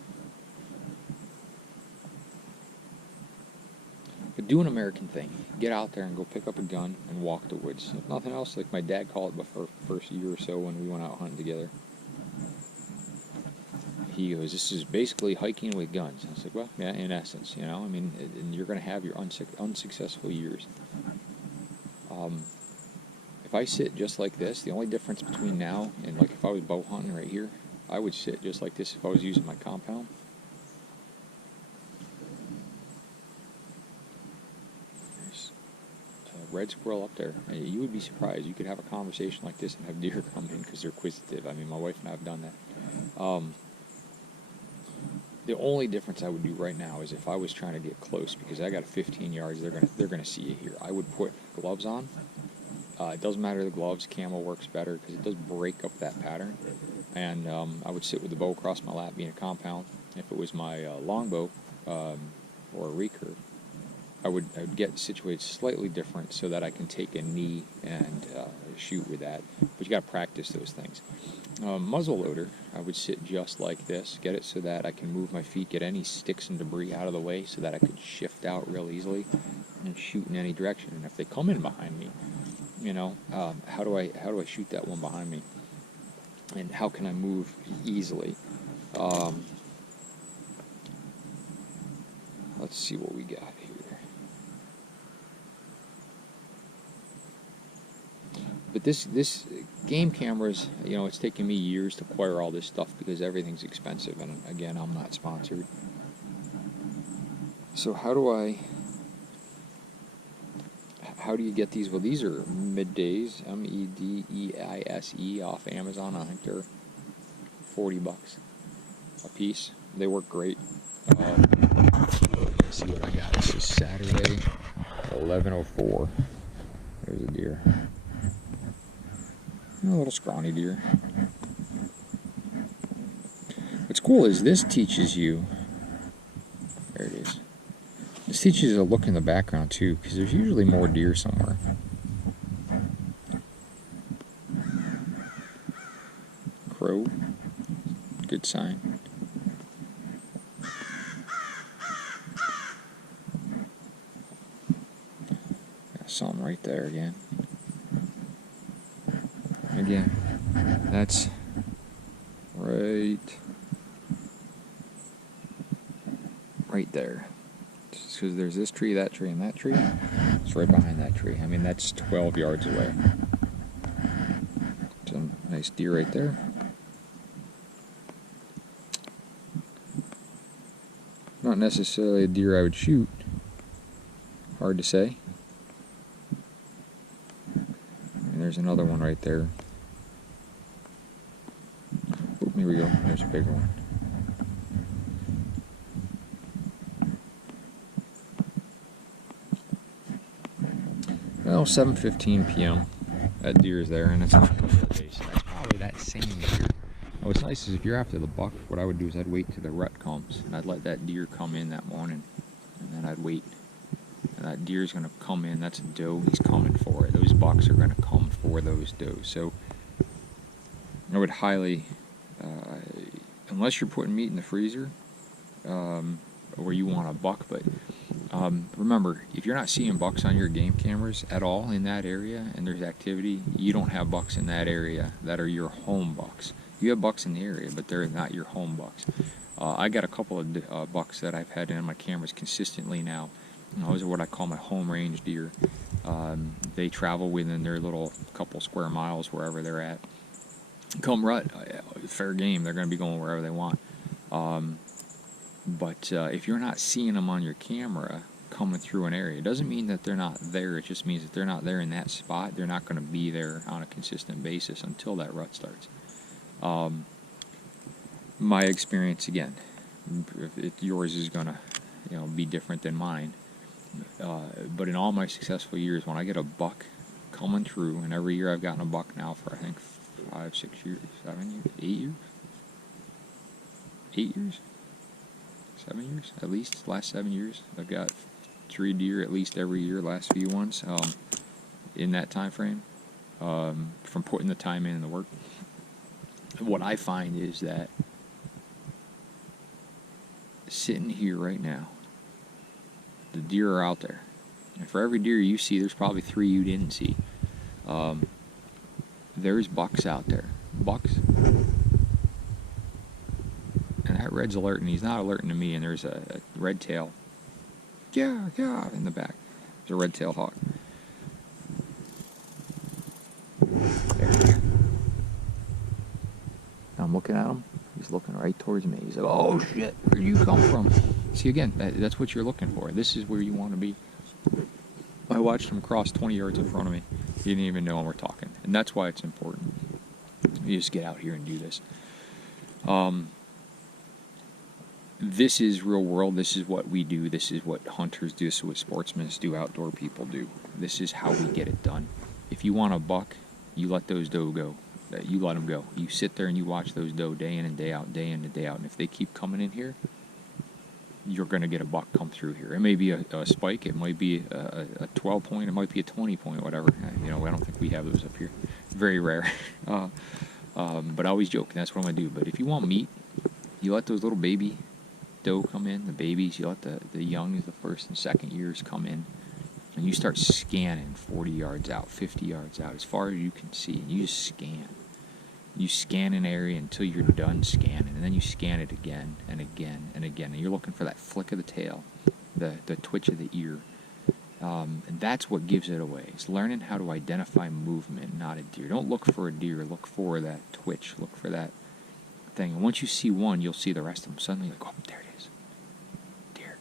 But do an American thing. Get out there and go pick up a gun and walk the woods. If nothing else, like my dad called it before first year or so when we went out hunting together. He goes, this is basically hiking with guns. I was like, well, yeah, in essence, you know, I mean, and you're going to have your unsuccessful years. If I sit just like this, the only difference between now and, like, if I was bow hunting right here, I would sit just like this if I was using my compound. There's a red squirrel up there. You would be surprised. You could have a conversation like this and have deer come in because they're acquisitive. I mean, my wife and I have done that. The only difference I would do right now is if I was trying to get close, because I got 15 yards, they're gonna see you here. I would put gloves on. It doesn't matter the gloves, camo works better because it does break up that pattern. And I would sit with the bow across my lap, being a compound. If it was my longbow or a recurve, I would get situated slightly different so that I can take a knee and shoot with that. But you got to practice those things. Muzzle loader, I would sit just like this, get it so that I can move my feet, get any sticks and debris out of the way so that I could shift out real easily and shoot in any direction. And if they come in behind me, you know, how do I shoot that one behind me? And how can I move easily? Let's see what we got here. But this game cameras, you know, it's taken me years to acquire all this stuff because everything's expensive, and again, I'm not sponsored. So how do you get these? Well, these are middays, MEDEISE off Amazon. I think they're $40 a piece. They work great. Let's see what I got. This is Saturday, 11:04. There's a deer. A little scrawny deer. What's cool is this teaches you, there it is, This teaches you to look in the background too, because there's usually more deer somewhere. Crow, good sign. Got something right there again. Again, that's right there. Just because there's this tree, that tree, and that tree. It's right behind that tree. I mean, that's 12 yards away. Some nice deer right there. Not necessarily a deer I would shoot. Hard to say. And there's another one right there. Oop, here we go. There's a bigger one. Well, 7:15 p.m. That deer is there, and it's on a couple of days. So that's probably that same deer. What's nice is if you're after the buck, what I would do is I'd wait till the rut comes, and I'd let that deer come in that morning, and then I'd wait. And that deer's going to come in. That's a doe. He's coming for it. Those bucks are going to come for those does. So I would highly, unless you're putting meat in the freezer, or you want a buck, but remember, if you're not seeing bucks on your game cameras at all in that area and there's activity, you don't have bucks in that area that are your home bucks. You have bucks in the area, but they're not your home bucks. I got a couple of bucks that I've had in my cameras consistently now. Those are what I call my home range deer. They travel within their little couple square miles wherever they're at. Come rut, fair game, they're going to be going wherever they want. But if you're not seeing them on your camera coming through an area, it doesn't mean that they're not there. It just means that they're not there in that spot. They're not going to be there on a consistent basis until that rut starts. My experience, again, yours is going to be different than mine. But in all my successful years, when I get a buck coming through, and every year I've gotten a buck now for, I think, 5, 6 years, 7 years, 8 years? 8 years? 7 years, at least, last 7 years. I've got 3 deer at least every year, last few ones, in that time frame, from putting the time in and the work. What I find is that sitting here right now, the deer are out there. And for every deer you see, there's probably 3 you didn't see. There's bucks out there. Bucks. And that red's alerting. He's not alerting to me, and there's a red tail. Yeah, in the back. There's a red tail hawk. There. I'm looking at him. He's looking right towards me. He's like, oh shit, where'd you come from? See, again, that's what you're looking for. This is where you want to be. I watched him cross 20 yards in front of me. He didn't even know we're talking. And that's why it's important. You just get out here and do this. This is real world. This is what we do. This is what hunters do. This is what sportsmen do. Outdoor people do. This is how we get it done. If you want a buck, you let those doe go. You let them go. You sit there and you watch those doe day in and day out, day in and day out. And if they keep coming in here, you're going to get a buck come through here. It may be a spike. It might be a 12 point. It might be a 20 point, whatever. I don't think we have those up here. Very rare. But I always joke, and that's what I'm going to do. But if you want meat, you let those little baby doe come in, the babies, you let the youngs, the first and second years come in, and you start scanning 40 yards out, 50 yards out, as far as you can see, and you just scan. You scan an area until you're done scanning, and then you scan it again and again and again, and you're looking for that flick of the tail, the twitch of the ear. And that's what gives it away. It's learning how to identify movement, not a deer. Don't look for a deer, look for that twitch, look for that thing. And once you see one, you'll see the rest of them. Suddenly, like, oh, there it is. Deer.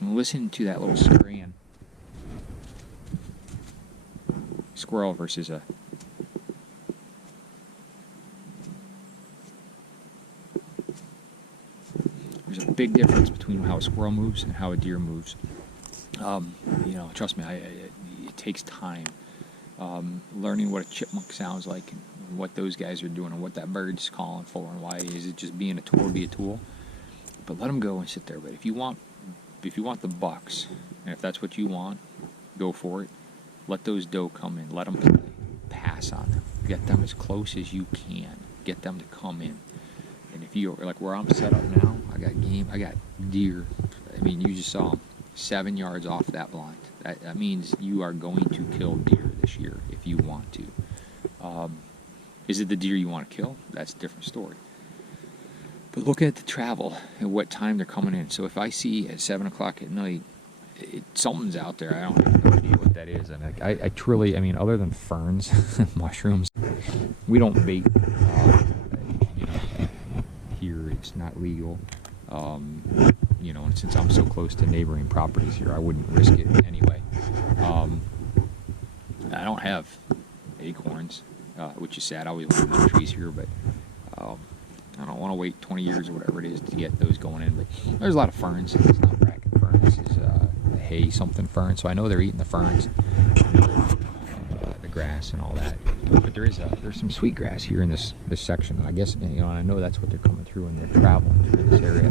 And listen to that little scream. Squirrel versus a... There's a big difference between how a squirrel moves and how a deer moves. Trust me, it takes time. Learning what a chipmunk sounds like and what those guys are doing and what that bird's calling for and why is it just being a tool, be a tool. But let them go and sit there. But if you want if you want the bucks, and if that's what you want, go for it. Let those doe come in. Let them play. Pass on them. Get them as close as you can. Get them to come in. And if you like where I'm set up now, I got game. I got deer. I mean, you just saw them 7 yards off that blind. That means you are going to kill deer this year if you want to. Is it the deer you want to kill? That's a different story. But look at the travel and what time they're coming in. So if I see at 7 o'clock at night, something's out there. I don't have no idea what that is. And I truly, I mean, other than ferns, mushrooms, we don't bait. Here it's not legal. And since I'm so close to neighboring properties here, I wouldn't risk it anyway. I don't have acorns, which is sad. I always want the trees here, but I don't want to wait 20 years or whatever it is to get those going in. But there's a lot of ferns. It's not bracken fern. This is the hay something fern. So I know they're eating the ferns, the grass and all that. But there's some sweet grass here in this section. I guess and I know that's what they're coming through and they're traveling through this area.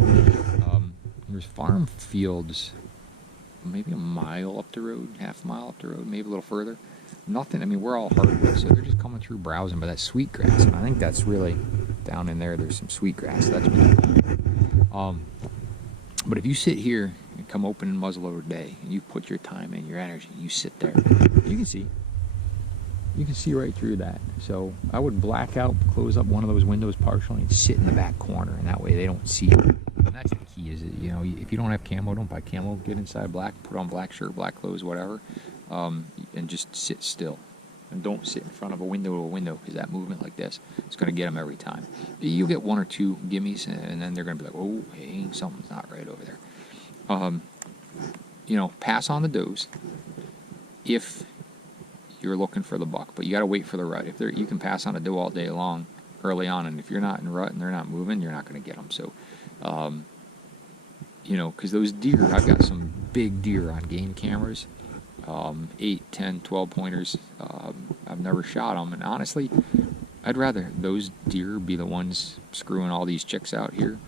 There's farm fields, maybe a mile up the road, half a mile up the road, maybe a little further. Nothing. I mean, we're all hardwood, so they're just coming through browsing. But that sweet grass, and I think that's really down in there. There's some sweet grass. That's what. But if you sit here and come open and muzzleloader day, and you put your time in, your energy, you sit there, you can see. You can see right through that. So I would black out, close up one of those windows partially, and sit in the back corner, and that way they don't see you. And that's the key. Is if you don't have camo, don't buy camo. Get inside black, put on black shirt, black clothes, whatever, and just sit still. And don't sit in front of a window because that movement like this is going to get them every time. You'll get one or two gimmies, and then they're going to be like, oh, hey, something's not right over there. Pass on the does if you're looking for the buck, but you got to wait for the rut. You can pass on a doe all day long early on, and if you're not in rut and they're not moving, you're not going to get them. So, because those deer, I've got some big deer on game cameras, 8, 10, 12 pointers. I've never shot them, and honestly, I'd rather those deer be the ones screwing all these chicks out here,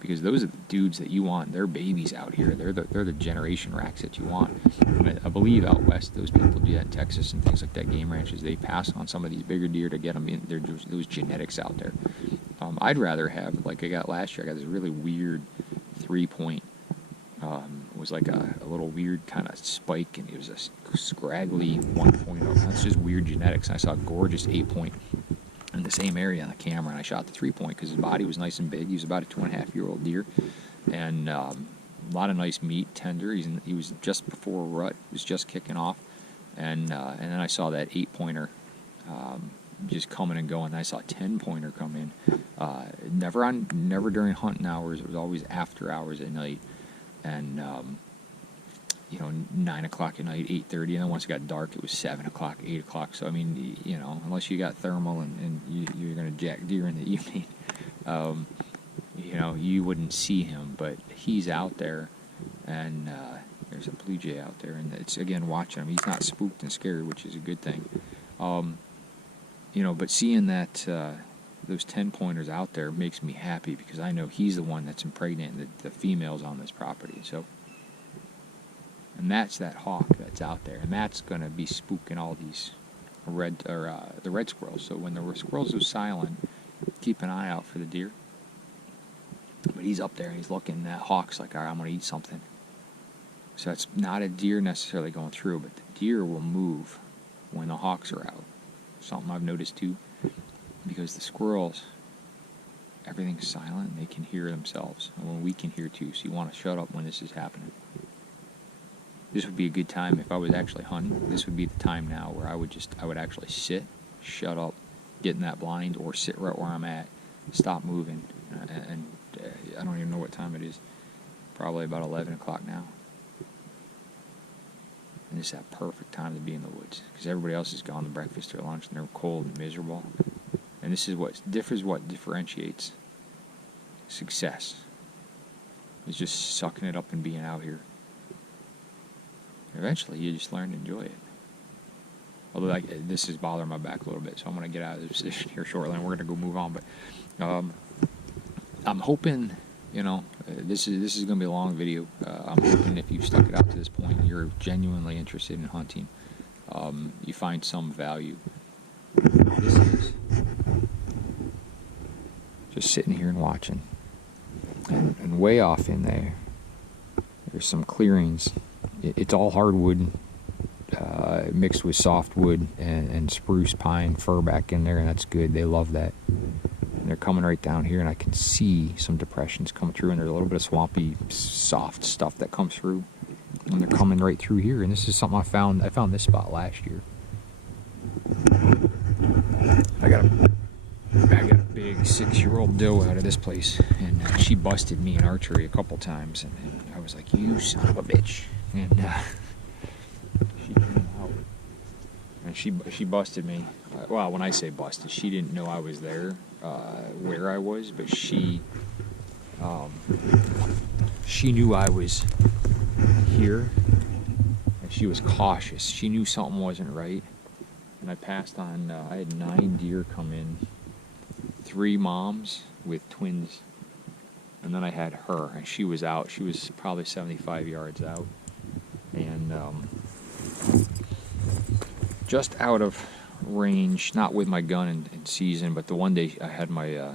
because those are the dudes that you want. They're babies out here. They're the generation racks that you want. And I believe out west, those people do that in Texas and things like that, game ranches. They pass on some of these bigger deer to get them in. There's those genetics out there. I'd rather have, like I got last year, I got this really weird 3-point. It was like a little weird kind of spike, and it was a scraggly 1-point. That's just weird genetics. And I saw a gorgeous 8-point in the same area on the camera, and I shot the 3-point because his body was nice and big. He was about a 2.5-year-old deer, and a lot of nice meat, tender. He was just before rut, was just kicking off, and then I saw that 8-pointer just coming and going. I saw a 10-pointer come in, never during hunting hours. It was always after hours at night, and 9 o'clock at night, 8:30, and then once it got dark, it was 7 o'clock, 8 o'clock. So I mean, unless you got thermal and you're gonna jack deer in the evening, you wouldn't see him. But he's out there, and there's a blue jay out there, and it's again watching him. He's not spooked and scared, which is a good thing. But seeing that those 10-pointers out there makes me happy because I know he's the one that's impregnating the females on this property. So. And that's that hawk that's out there, and that's going to be spooking all these the red squirrels. So when the squirrels are silent, keep an eye out for the deer. But he's up there and he's looking. That hawk's like, all right, I'm going to eat something. So it's not a deer necessarily going through, but the deer will move when the hawks are out. Something I've noticed too, because the squirrels, everything's silent and they can hear themselves, and when we can hear too. So you want to shut up when this is happening. This would be a good time if I was actually hunting. This would be the time now where I would actually sit, shut up, get in that blind, or sit right where I'm at, stop moving, and I don't even know what time it is. Probably about 11 o'clock now. And it's that perfect time to be in the woods because everybody else has gone to breakfast or lunch and they're cold and miserable. And this is what differentiates success. It's just sucking it up and being out here. Eventually, you just learn to enjoy it. Although this is bothering my back a little bit, so I'm going to get out of this position here shortly, and we're going to go move on. But I'm hoping This is going to be a long video. I'm hoping if you've stuck it out to this point and you're genuinely interested in hunting, you find some value. This is just sitting here and watching. And way off in there, there's some clearings. It's all hardwood, mixed with softwood and spruce, pine, fir back in there, and that's good. They love that. And they're coming right down here, and I can see some depressions coming through, and there's a little bit of swampy, soft stuff that comes through. And they're coming right through here, and this is something I found. I found this spot last year. I got a big 6-year-old doe out of this place, and she busted me in archery a couple times, and I was like, "You son of a bitch!" And she came out, and she busted me. Well, when I say busted, she didn't know I was there, where I was, but she knew I was here, and she was cautious. She knew something wasn't right, and I passed on. I had 9 deer come in, 3 moms with twins, and then I had her, and she was out. She was probably 75 yards out, and just out of range, not with my gun in season, but the one day I had my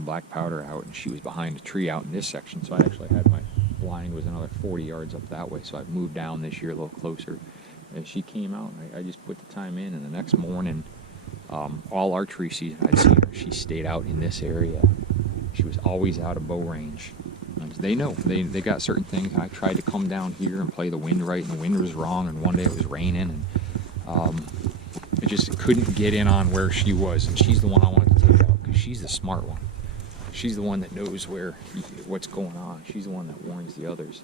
black powder out, and she was behind a tree out in this section, so I actually had my blind was another 40 yards up that way, so I moved down this year a little closer, and she came out, and I just put the time in, and the next morning, all archery season I'd seen her. She stayed out in this area. She was always out of bow range. And they know. They got certain things. I tried to come down here and play the wind right, and the wind was wrong, and one day it was raining, and I just couldn't get in on where she was, and she's the one I wanted to take out, because she's the smart one. She's the one that knows what's going on. She's the one that warns the others.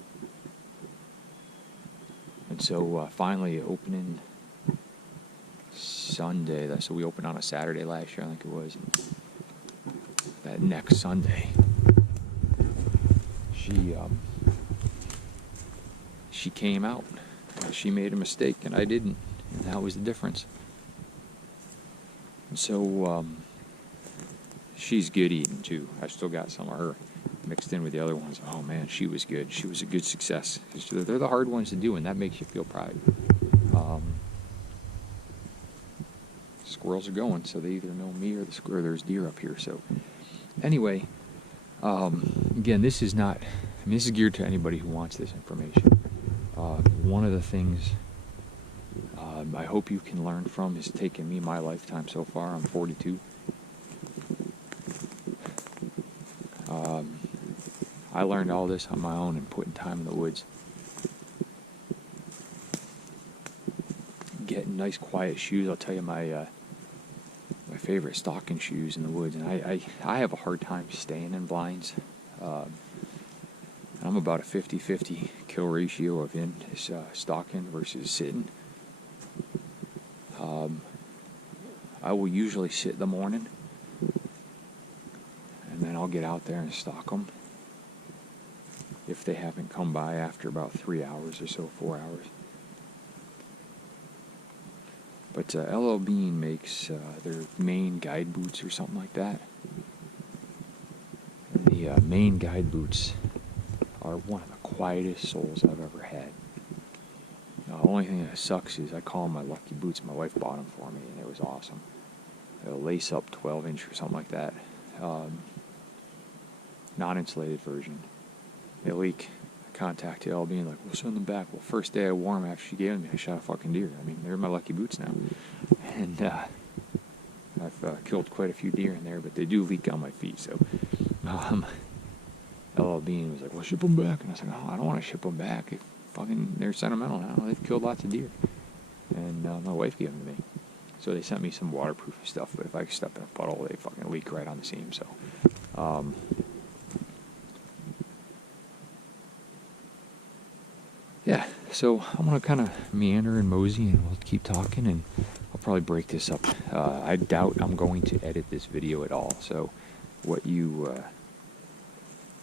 And so finally, opening Sunday, so we opened on a Saturday last year, I think it was. That next Sunday, she came out. She made a mistake, and I didn't, and that was the difference. And so she's good eating too. I still got some of her mixed in with the other ones. Oh man, she was good. She was a good success. They're the hard ones to do, and that makes you feel proud. Squirrels are going, so they either know me or there's deer up here. So anyway, again, this is not. I mean, this is geared to anybody who wants this information. One of the things I hope you can learn from is taking me my lifetime so far. I'm 42. I learned all this on my own and putting time in the woods. Getting nice quiet shoes. I'll tell you my favorite stalking shoes in the woods, and I have a hard time staying in blinds. I'm about a 50-50 kill ratio of stalking versus sitting. I will usually sit in the morning, and then I'll get out there and stalk them if they haven't come by after about 3 hours or so, 4 hours. But LL Bean makes their Maine guide boots or something like that. And the Maine guide boots are one of the quietest soles I've ever had. The only thing that sucks is I call them my lucky boots. My wife bought them for me, and it was awesome. A lace up 12-inch or something like that. Non-insulated version. They leak. I contacted LB and like, we'll send them back. Well, first day I wore them after she gave them to me, I shot a fucking deer. I mean, they're my lucky boots now. And I've killed quite a few deer in there, but they do leak on my feet. So LL Bean was like, well, ship them back. And I was like, oh, I don't want to ship them back. They're sentimental now. They've killed lots of deer. And my wife gave them to me. So they sent me some waterproof stuff, but if I step in a puddle, they fucking leak right on the seam. So yeah, so I'm going to kind of meander and mosey, and we'll keep talking, and I'll probably break this up. I doubt I'm going to edit this video at all, so what you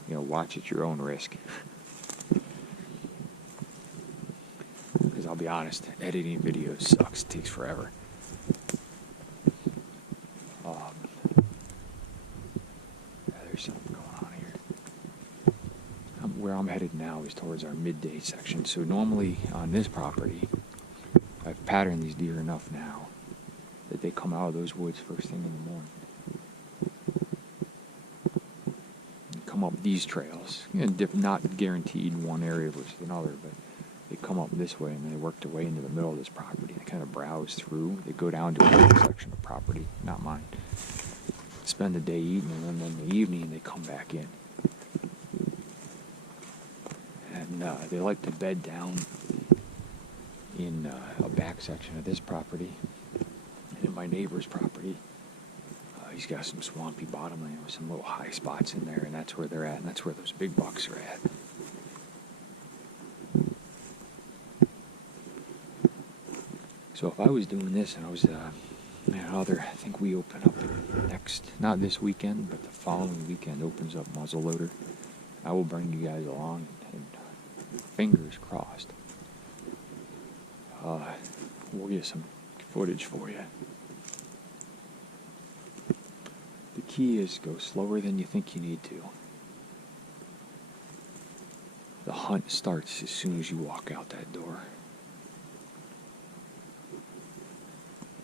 watch at your own risk. Because I'll be honest, editing videos sucks. It takes forever. There's something going on here. always towards our midday section. So normally on this property, I've patterned these deer enough now that they come out of those woods first thing in the morning. And come up these trails, not guaranteed one area versus another, but they come up this way and they work their way into the middle of this property. They kind of browse through. They go down to another section of property, not mine. Spend the day eating, and then in the evening they come back in. And they like to bed down in a back section of this property. And in my neighbor's property, he's got some swampy bottomland with some little high spots in there, and that's where they're at, and that's where those big bucks are at. So if I was doing this and I was, I think we open up not this weekend, but the following weekend opens up muzzleloader. I will bring you guys along, and fingers crossed, we'll get some footage for you. The key is go slower than you think you need to. The hunt starts as soon as you walk out that door.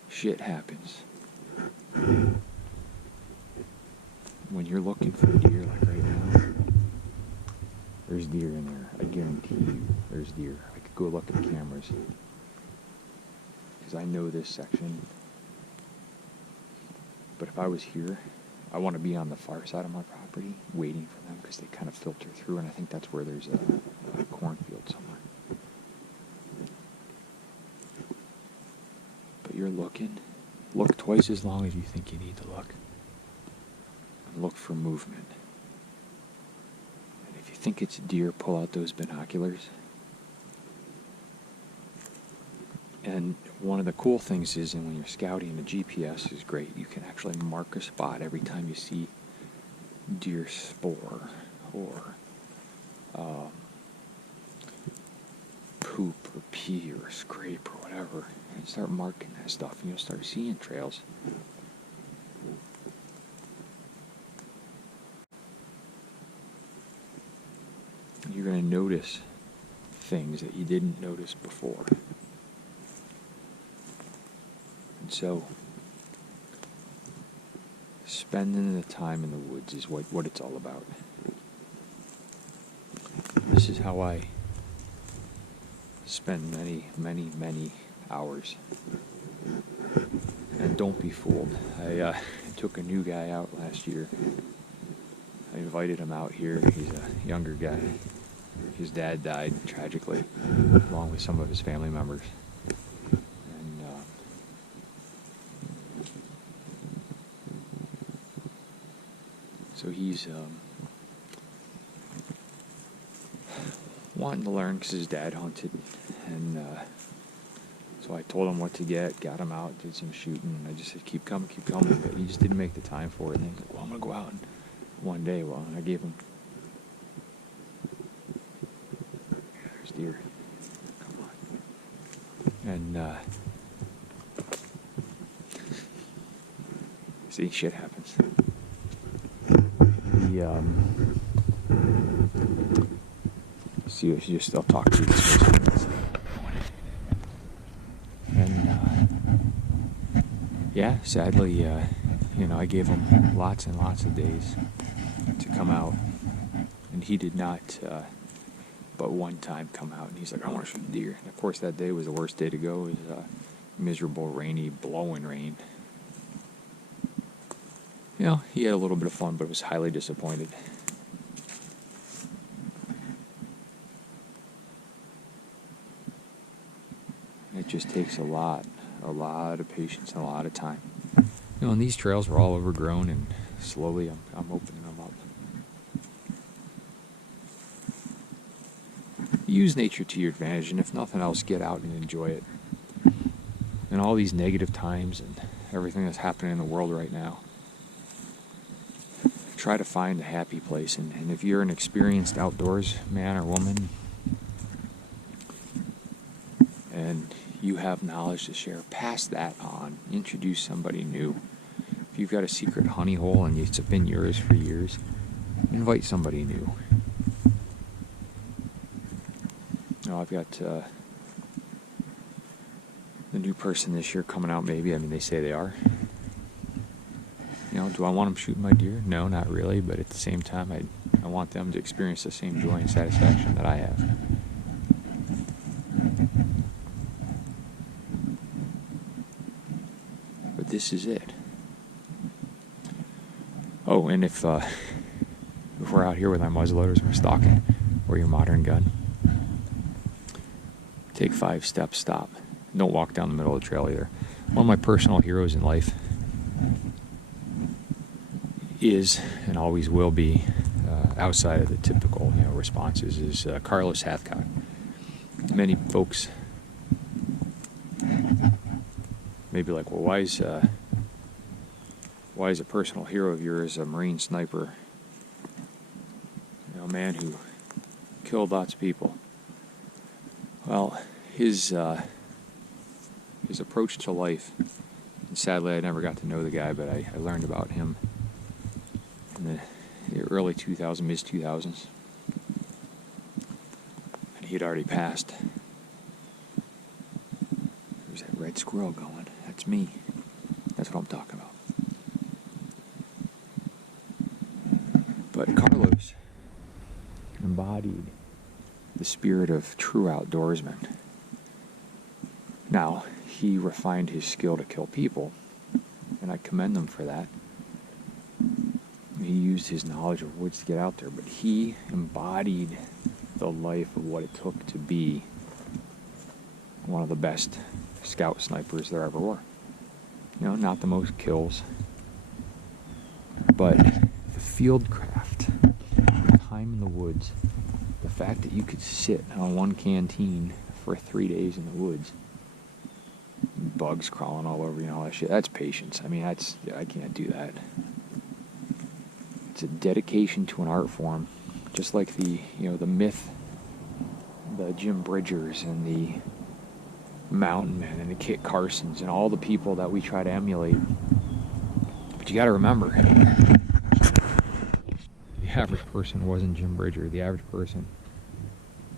Shit happens. When you're looking for deer, like right now, there's deer in there. I guarantee you there's deer. I could go look at the cameras, because I know this section. But if I was here, I want to be on the far side of my property waiting for them, because they kind of filter through, and I think that's where there's a cornfield somewhere. But you're looking. Look twice as long as you think you need to look. And look for movement. And if you think it's a deer, pull out those binoculars. And one of the cool things is, and when you're scouting, the GPS is great. You can actually mark a spot every time you see deer spoor or poop or pee or scrape or whatever, and start marking that stuff, and you'll start seeing trails. You're going to notice things that you didn't notice before. And so, spending the time in the woods is what it's all about. This is how I spend many hours. And don't be fooled. I took a new guy out last year. I invited him out here. He's a younger guy. His dad died tragically, along with some of his family members. And so he's wanting to learn because his dad hunted, and so I told him what to get, got him out, did some shooting, and I just said, keep coming, but he just didn't make the time for it. And then he's like, well, I'm going to go out one day. Well, and I gave him, there's deer, come on. And see, shit happens. I'll talk to you this way. And yeah, sadly, I gave him lots and lots of days to come out, and he did not but one time come out, and he's like, I want to shoot deer. And of course that day was the worst day to go. It was miserable, rainy, blowing rain. He had a little bit of fun, but was highly disappointed. It just takes a lot of patience and a lot of time. And these trails were all overgrown, and slowly I'm opening them up. Use nature to your advantage, and if nothing else, get out and enjoy it. And all these negative times and everything that's happening in the world right now, try to find a happy place. And if you're an experienced outdoors man or woman, and you have knowledge to share, pass that on. Introduce somebody new. If you've got a secret honey hole and it's been yours for years, invite somebody new. I've got the new person this year coming out, maybe. I mean, they say they are. Do I want them shooting my deer? No, not really. But at the same time, I want them to experience the same joy and satisfaction that I have. But this is it. Oh, and if we're out here with our muzzleloaders and we're stalking, or your modern gun, take 5 steps, stop. Don't walk down the middle of the trail either. One of my personal heroes in life is, and always will be, outside of the typical responses, is Carlos Hathcock. Many folks may be like, well, why is a personal hero of yours a Marine sniper? A man who killed lots of people. Well, his approach to life, and sadly I never got to know the guy, but I learned about him in the early 2000s, mid-2000s, and he had already passed. There's that red squirrel going. That's me. That's what I'm talking about. But Carlos embodied the spirit of true outdoorsman. Now, he refined his skill to kill people, and I commend him for that. He used his knowledge of woods to get out there, but he embodied the life of what it took to be one of the best scout snipers there ever were. Not the most kills, but the field craft, the time in the woods, the fact that you could sit on one canteen for 3 days in the woods, bugs crawling all over you, all that shit. That's patience. I mean, I can't do that. It's a dedication to an art form, just like the myth, the Jim Bridgers and the Mountain Men and the Kit Carsons and all the people that we try to emulate. But you got to remember, the average person wasn't Jim Bridger. The average person,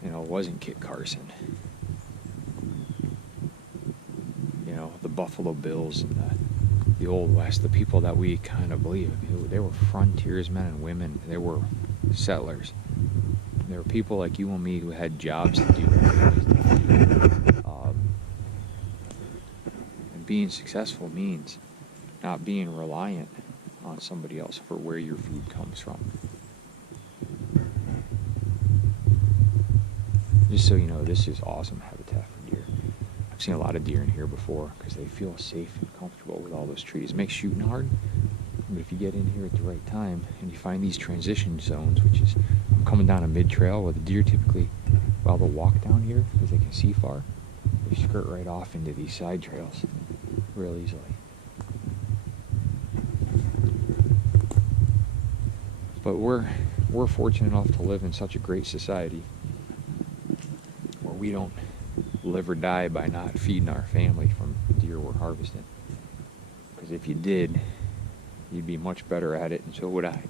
wasn't Kit Carson. The Buffalo Bills and the Old West, the people that we kind of believe. They were frontiersmen and women. They were settlers. There were people like you and me who had jobs to do. And being successful means not being reliant on somebody else for where your food comes from. Just so you know, this is awesome habitat for deer. I've seen a lot of deer in here before because they feel safe and comfortable with all those trees. It makes shooting hard, but if you get in here at the right time and you find these transition zones, which is, I'm coming down a mid-trail where the deer typically, they'll walk down here because they can see far. They skirt right off into these side trails real easily. But we're fortunate enough to live in such a great society where we don't live or die by not feeding our family from deer we're harvesting. Because if you did, you'd be much better at it, and so would I.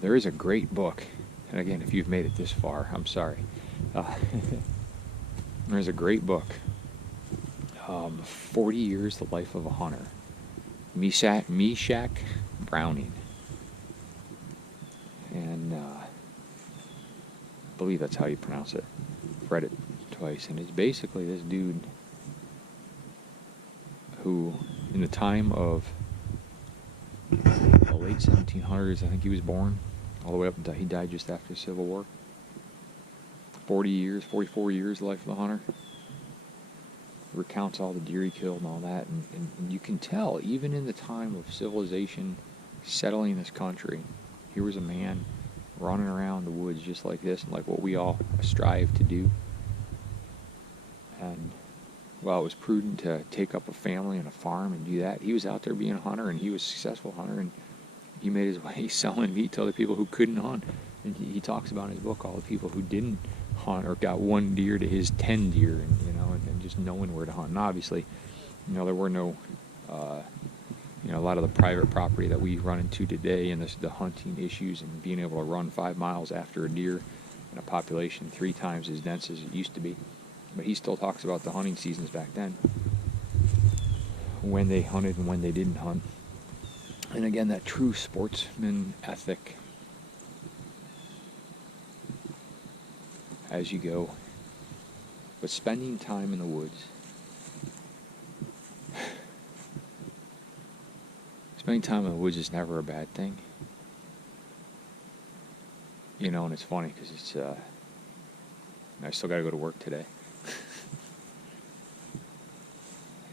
There is a great book, and again, if you've made it this far, I'm sorry. There's a great book, 40 Years, the Life of a Hunter, Meshach Browning. And I believe that's how you pronounce it. I've read it twice, and it's basically this dude who, in the time of the late 1700s, I think he was born, all the way up until he died just after the Civil War. 44 years, the life of the hunter. Recounts all the deer he killed and all that, and you can tell, even in the time of civilization settling this country, here was a man running around the woods just like this, and like what we all strive to do. And while it was prudent to take up a family and a farm and do that, he was out there being a hunter, and he was a successful hunter, and he made his way selling meat to other people who couldn't hunt. And he talks about in his book all the people who didn't hunt or got 1 deer to his 10 deer, and just knowing where to hunt. And obviously, there were no a lot of the private property that we run into today, and the hunting issues and being able to run 5 miles after a deer in a population 3 times as dense as it used to be. But he still talks about the hunting seasons back then, when they hunted and when they didn't hunt. And again, that true sportsman ethic as you go. But spending time in the woods, spending time in the woods is never a bad thing. And it's funny because I still got to go to work today.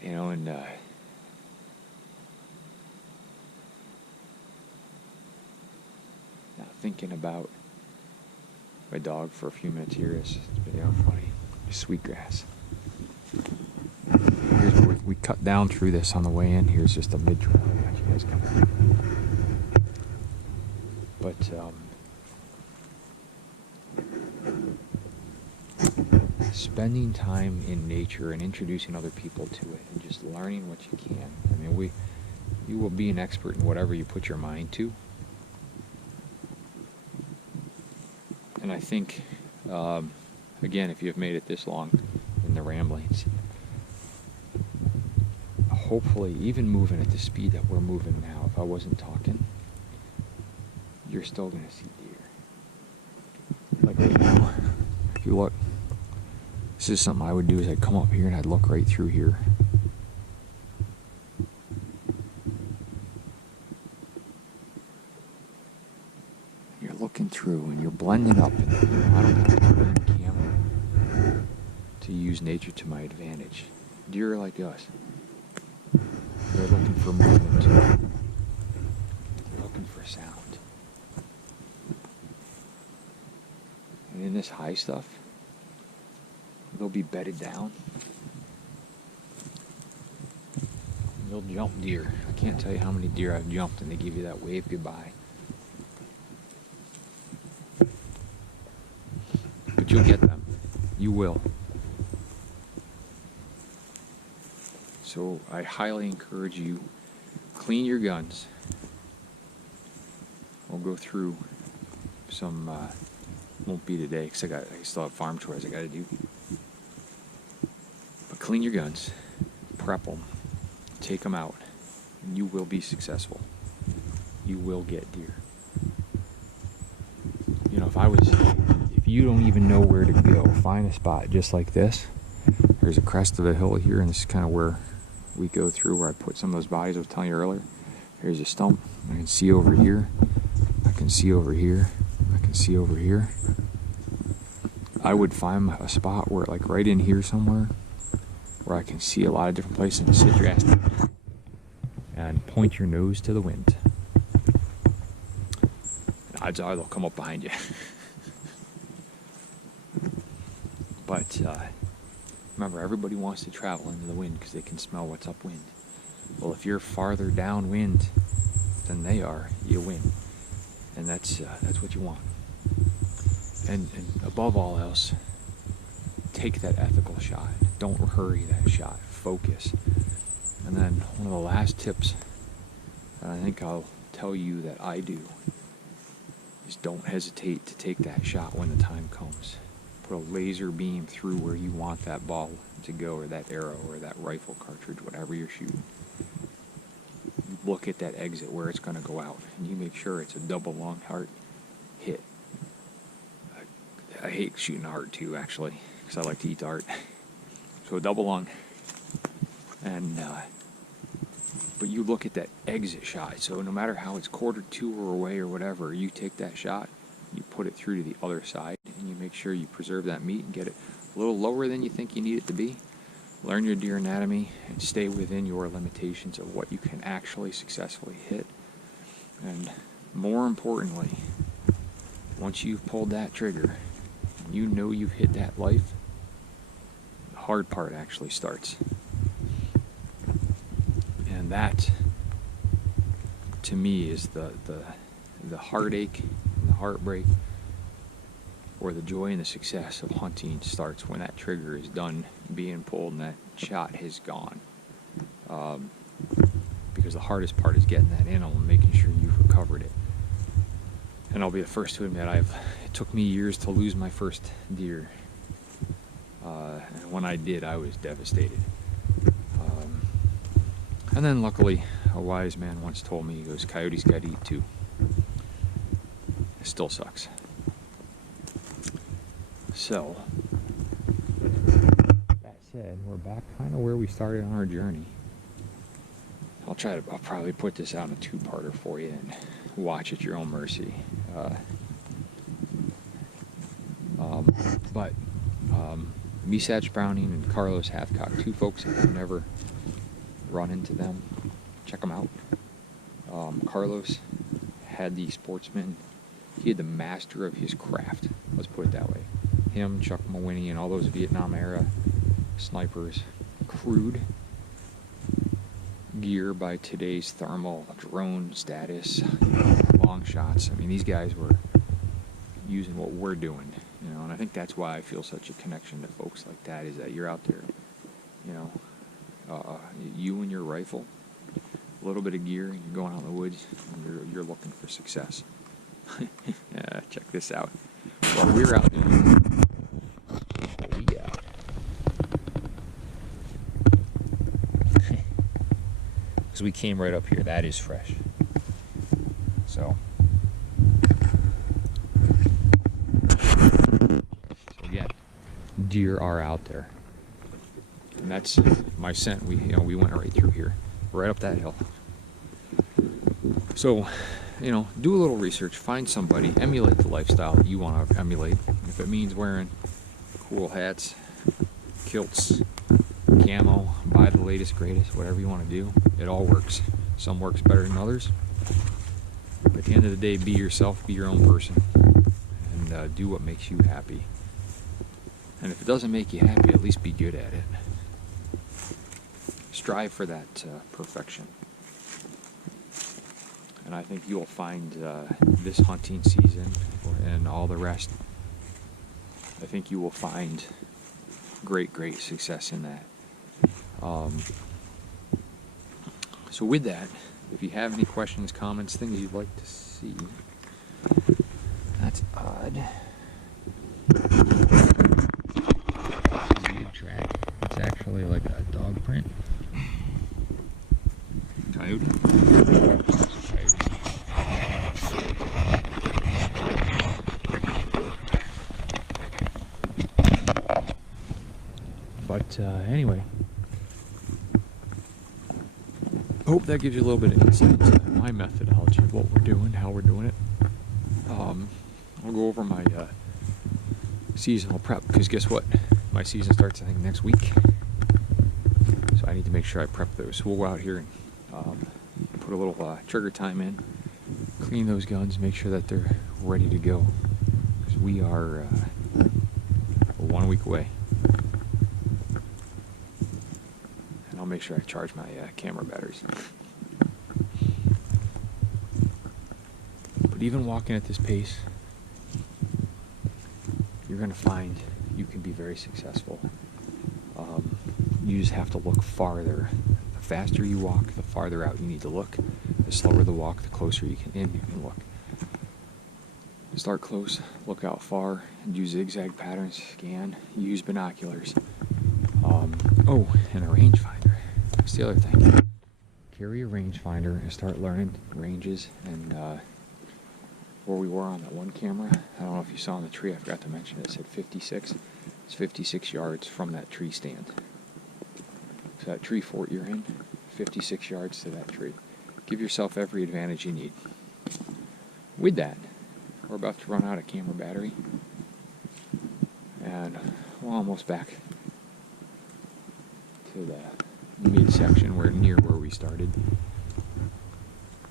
And now thinking about my dog for a few minutes here is funny. Sweetgrass. Here's where we cut down through this on the way in. Here's just a mid-trail. I got you guys coming. But spending time in nature and introducing other people to it and just learning what you can. I mean, you will be an expert in whatever you put your mind to. And I think, again, if you've made it this long in the ramblings, hopefully, even moving at the speed that we're moving now, if I wasn't talking, you're still going to see deer. Like right now, if you look, this is something I would do, is I'd come up here and I'd look right through here. You're looking through and you're blending up. And, I don't have a good camera to use nature to my advantage. Deer are like us. They're looking for movement too. They're looking for sound. And in this high stuff, they'll be bedded down. They'll jump deer. I can't tell you how many deer I've jumped and they give you that wave goodbye. But you'll get them. You will. So I highly encourage you, clean your guns. We'll go through some, won't be today because I still have farm chores I got to do. But clean your guns, prep them, take them out, and you will be successful. You will get deer. If you don't even know where to go, find a spot just like this. There's a crest of a hill here, and this is kind of where we go through, where I put some of those bodies I was telling you earlier. Here's a stump. I can see over here. I can see over here. I can see over here. I would find a spot where, like right in here somewhere, where I can see a lot of different places, and sit your ass down and point your nose to the wind. Odds are they'll come up behind you. But remember, everybody wants to travel into the wind because they can smell what's upwind. Well, if you're farther downwind than they are, you win, and that's what you want. And above all else, take that ethical shot. Don't hurry that shot. Focus. And then one of the last tips that I think I'll tell you that I do is don't hesitate to take that shot when the time comes. Put a laser beam through where you want that ball to go, or that arrow, or that rifle cartridge, whatever you're shooting. Look at that exit where it's going to go out, and you make sure it's a double long heart hit. I hate shooting heart too, actually, because I like to eat heart. So a double lung, and but you look at that exit shot. So no matter how it's quartered to or away or whatever, you take that shot, you put it through to the other side, and you make sure you preserve that meat and get it a little lower than you think you need it to be. Learn your deer anatomy and stay within your limitations of what you can actually successfully hit. And more importantly, once you've pulled that trigger, you know you've hit that life, the hard part actually starts. And that, to me, is the heartache and the heartbreak, or the joy and the success of hunting starts when that trigger is done being pulled and that shot has gone. Because because the hardest part is getting that animal and making sure you've recovered it. And I'll be the first to admit, it took me years to lose my first deer. And when I did, I was devastated. And then luckily, a wise man once told me, he goes, coyotes gotta eat too. It still sucks. So, that said, we're back kind of where we started on our journey. I'll probably put this out in a two-parter for you and watch at your own mercy. But Misach Browning and Carlos Hathcock, two folks that have never run into them, check them out. Carlos had the sportsman, he had the master of his craft, let's put it that way. Him, Chuck Mawhinney, and all those Vietnam era snipers, crude gear by today's thermal drone status, long shots. I mean, these guys were using what we're doing, you know, and I think that's why I feel such a connection to folks like that, is that you're out there, you know, you and your rifle, a little bit of gear, and you're going out in the woods, and you're looking for success. Yeah, check this out. Well, we're out doing what we got. Because we came right up here. That is fresh. So again, deer are out there. And that's my scent. We went right through here, right up that hill. So, you know, do a little research, find somebody, emulate the lifestyle that you want to emulate. If it means wearing cool hats, kilts, camo, buy the latest, greatest, whatever you want to do, it all works. Some works better than others. But at the end of the day, be yourself, be your own person, and do what makes you happy. And if it doesn't make you happy, at least be good at it. Strive for that perfection. And I think you'll find this hunting season and all the rest, I think you will find great success in that. So with that, if you have any questions, comments, things you'd like to see, that's odd. Track. It's actually like a dog print. Coyote. But anyway, hope that gives you a little bit of insight into my methodology of what we're doing, how we're doing it. I'll go over my seasonal prep, because guess what? My season starts, I think, next week. So I need to make sure I prep those. So we'll go out here and put a little trigger time in, clean those guns, make sure that they're ready to go. Because we are 1 week away. And I'll make sure I charge my camera batteries. But even walking at this pace, you're going to find you can be very successful. You just have to look farther. The faster you walk, the farther out you need to look. The slower the walk, the closer you can look. Start close, look out far, and use zigzag patterns, scan, use binoculars. Oh, and a rangefinder. That's the other thing. Carry a rangefinder and start learning ranges. And where we were on that one camera, I don't know if you saw in the tree, I forgot to mention it, it said 56. It's 56 yards from that tree stand. So that tree fort you're in, 56 yards to that tree. Give yourself every advantage you need. With that, we're about to run out of camera battery. And we're almost back to the midsection. We're near where we started.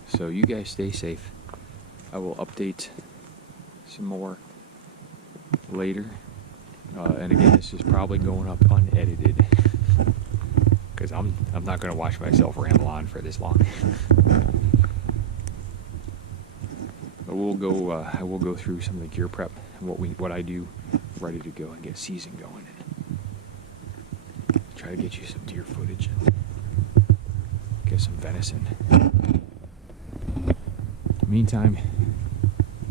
So you guys stay safe. I will update some more later. And again, this is probably going up unedited. Because I'm not going to watch myself ramble on for this long. But we'll go. I will go through some of the gear prep and what I do, ready to go and get season going. Try to get you some deer footage and get some venison. Meantime,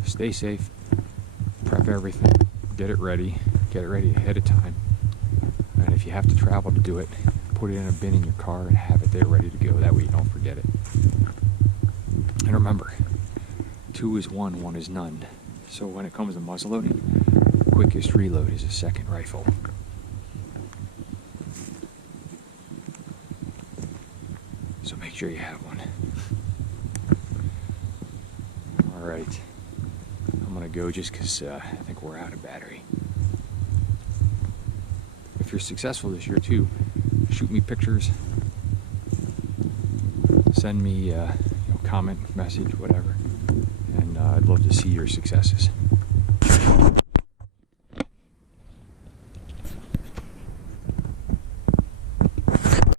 stay safe, prep everything, get it ready ahead of time. And if you have to travel to do it, put it in a bin in your car and have it there ready to go. That way you don't forget it. And remember, 2 is 1, 1 is none. So when it comes to muzzleloading, quickest reload is a second rifle. So make sure you have one. Alright, I'm gonna go just because I think we're out of battery. If you're successful this year too, shoot me pictures, send me comment, message, whatever, and I'd love to see your successes.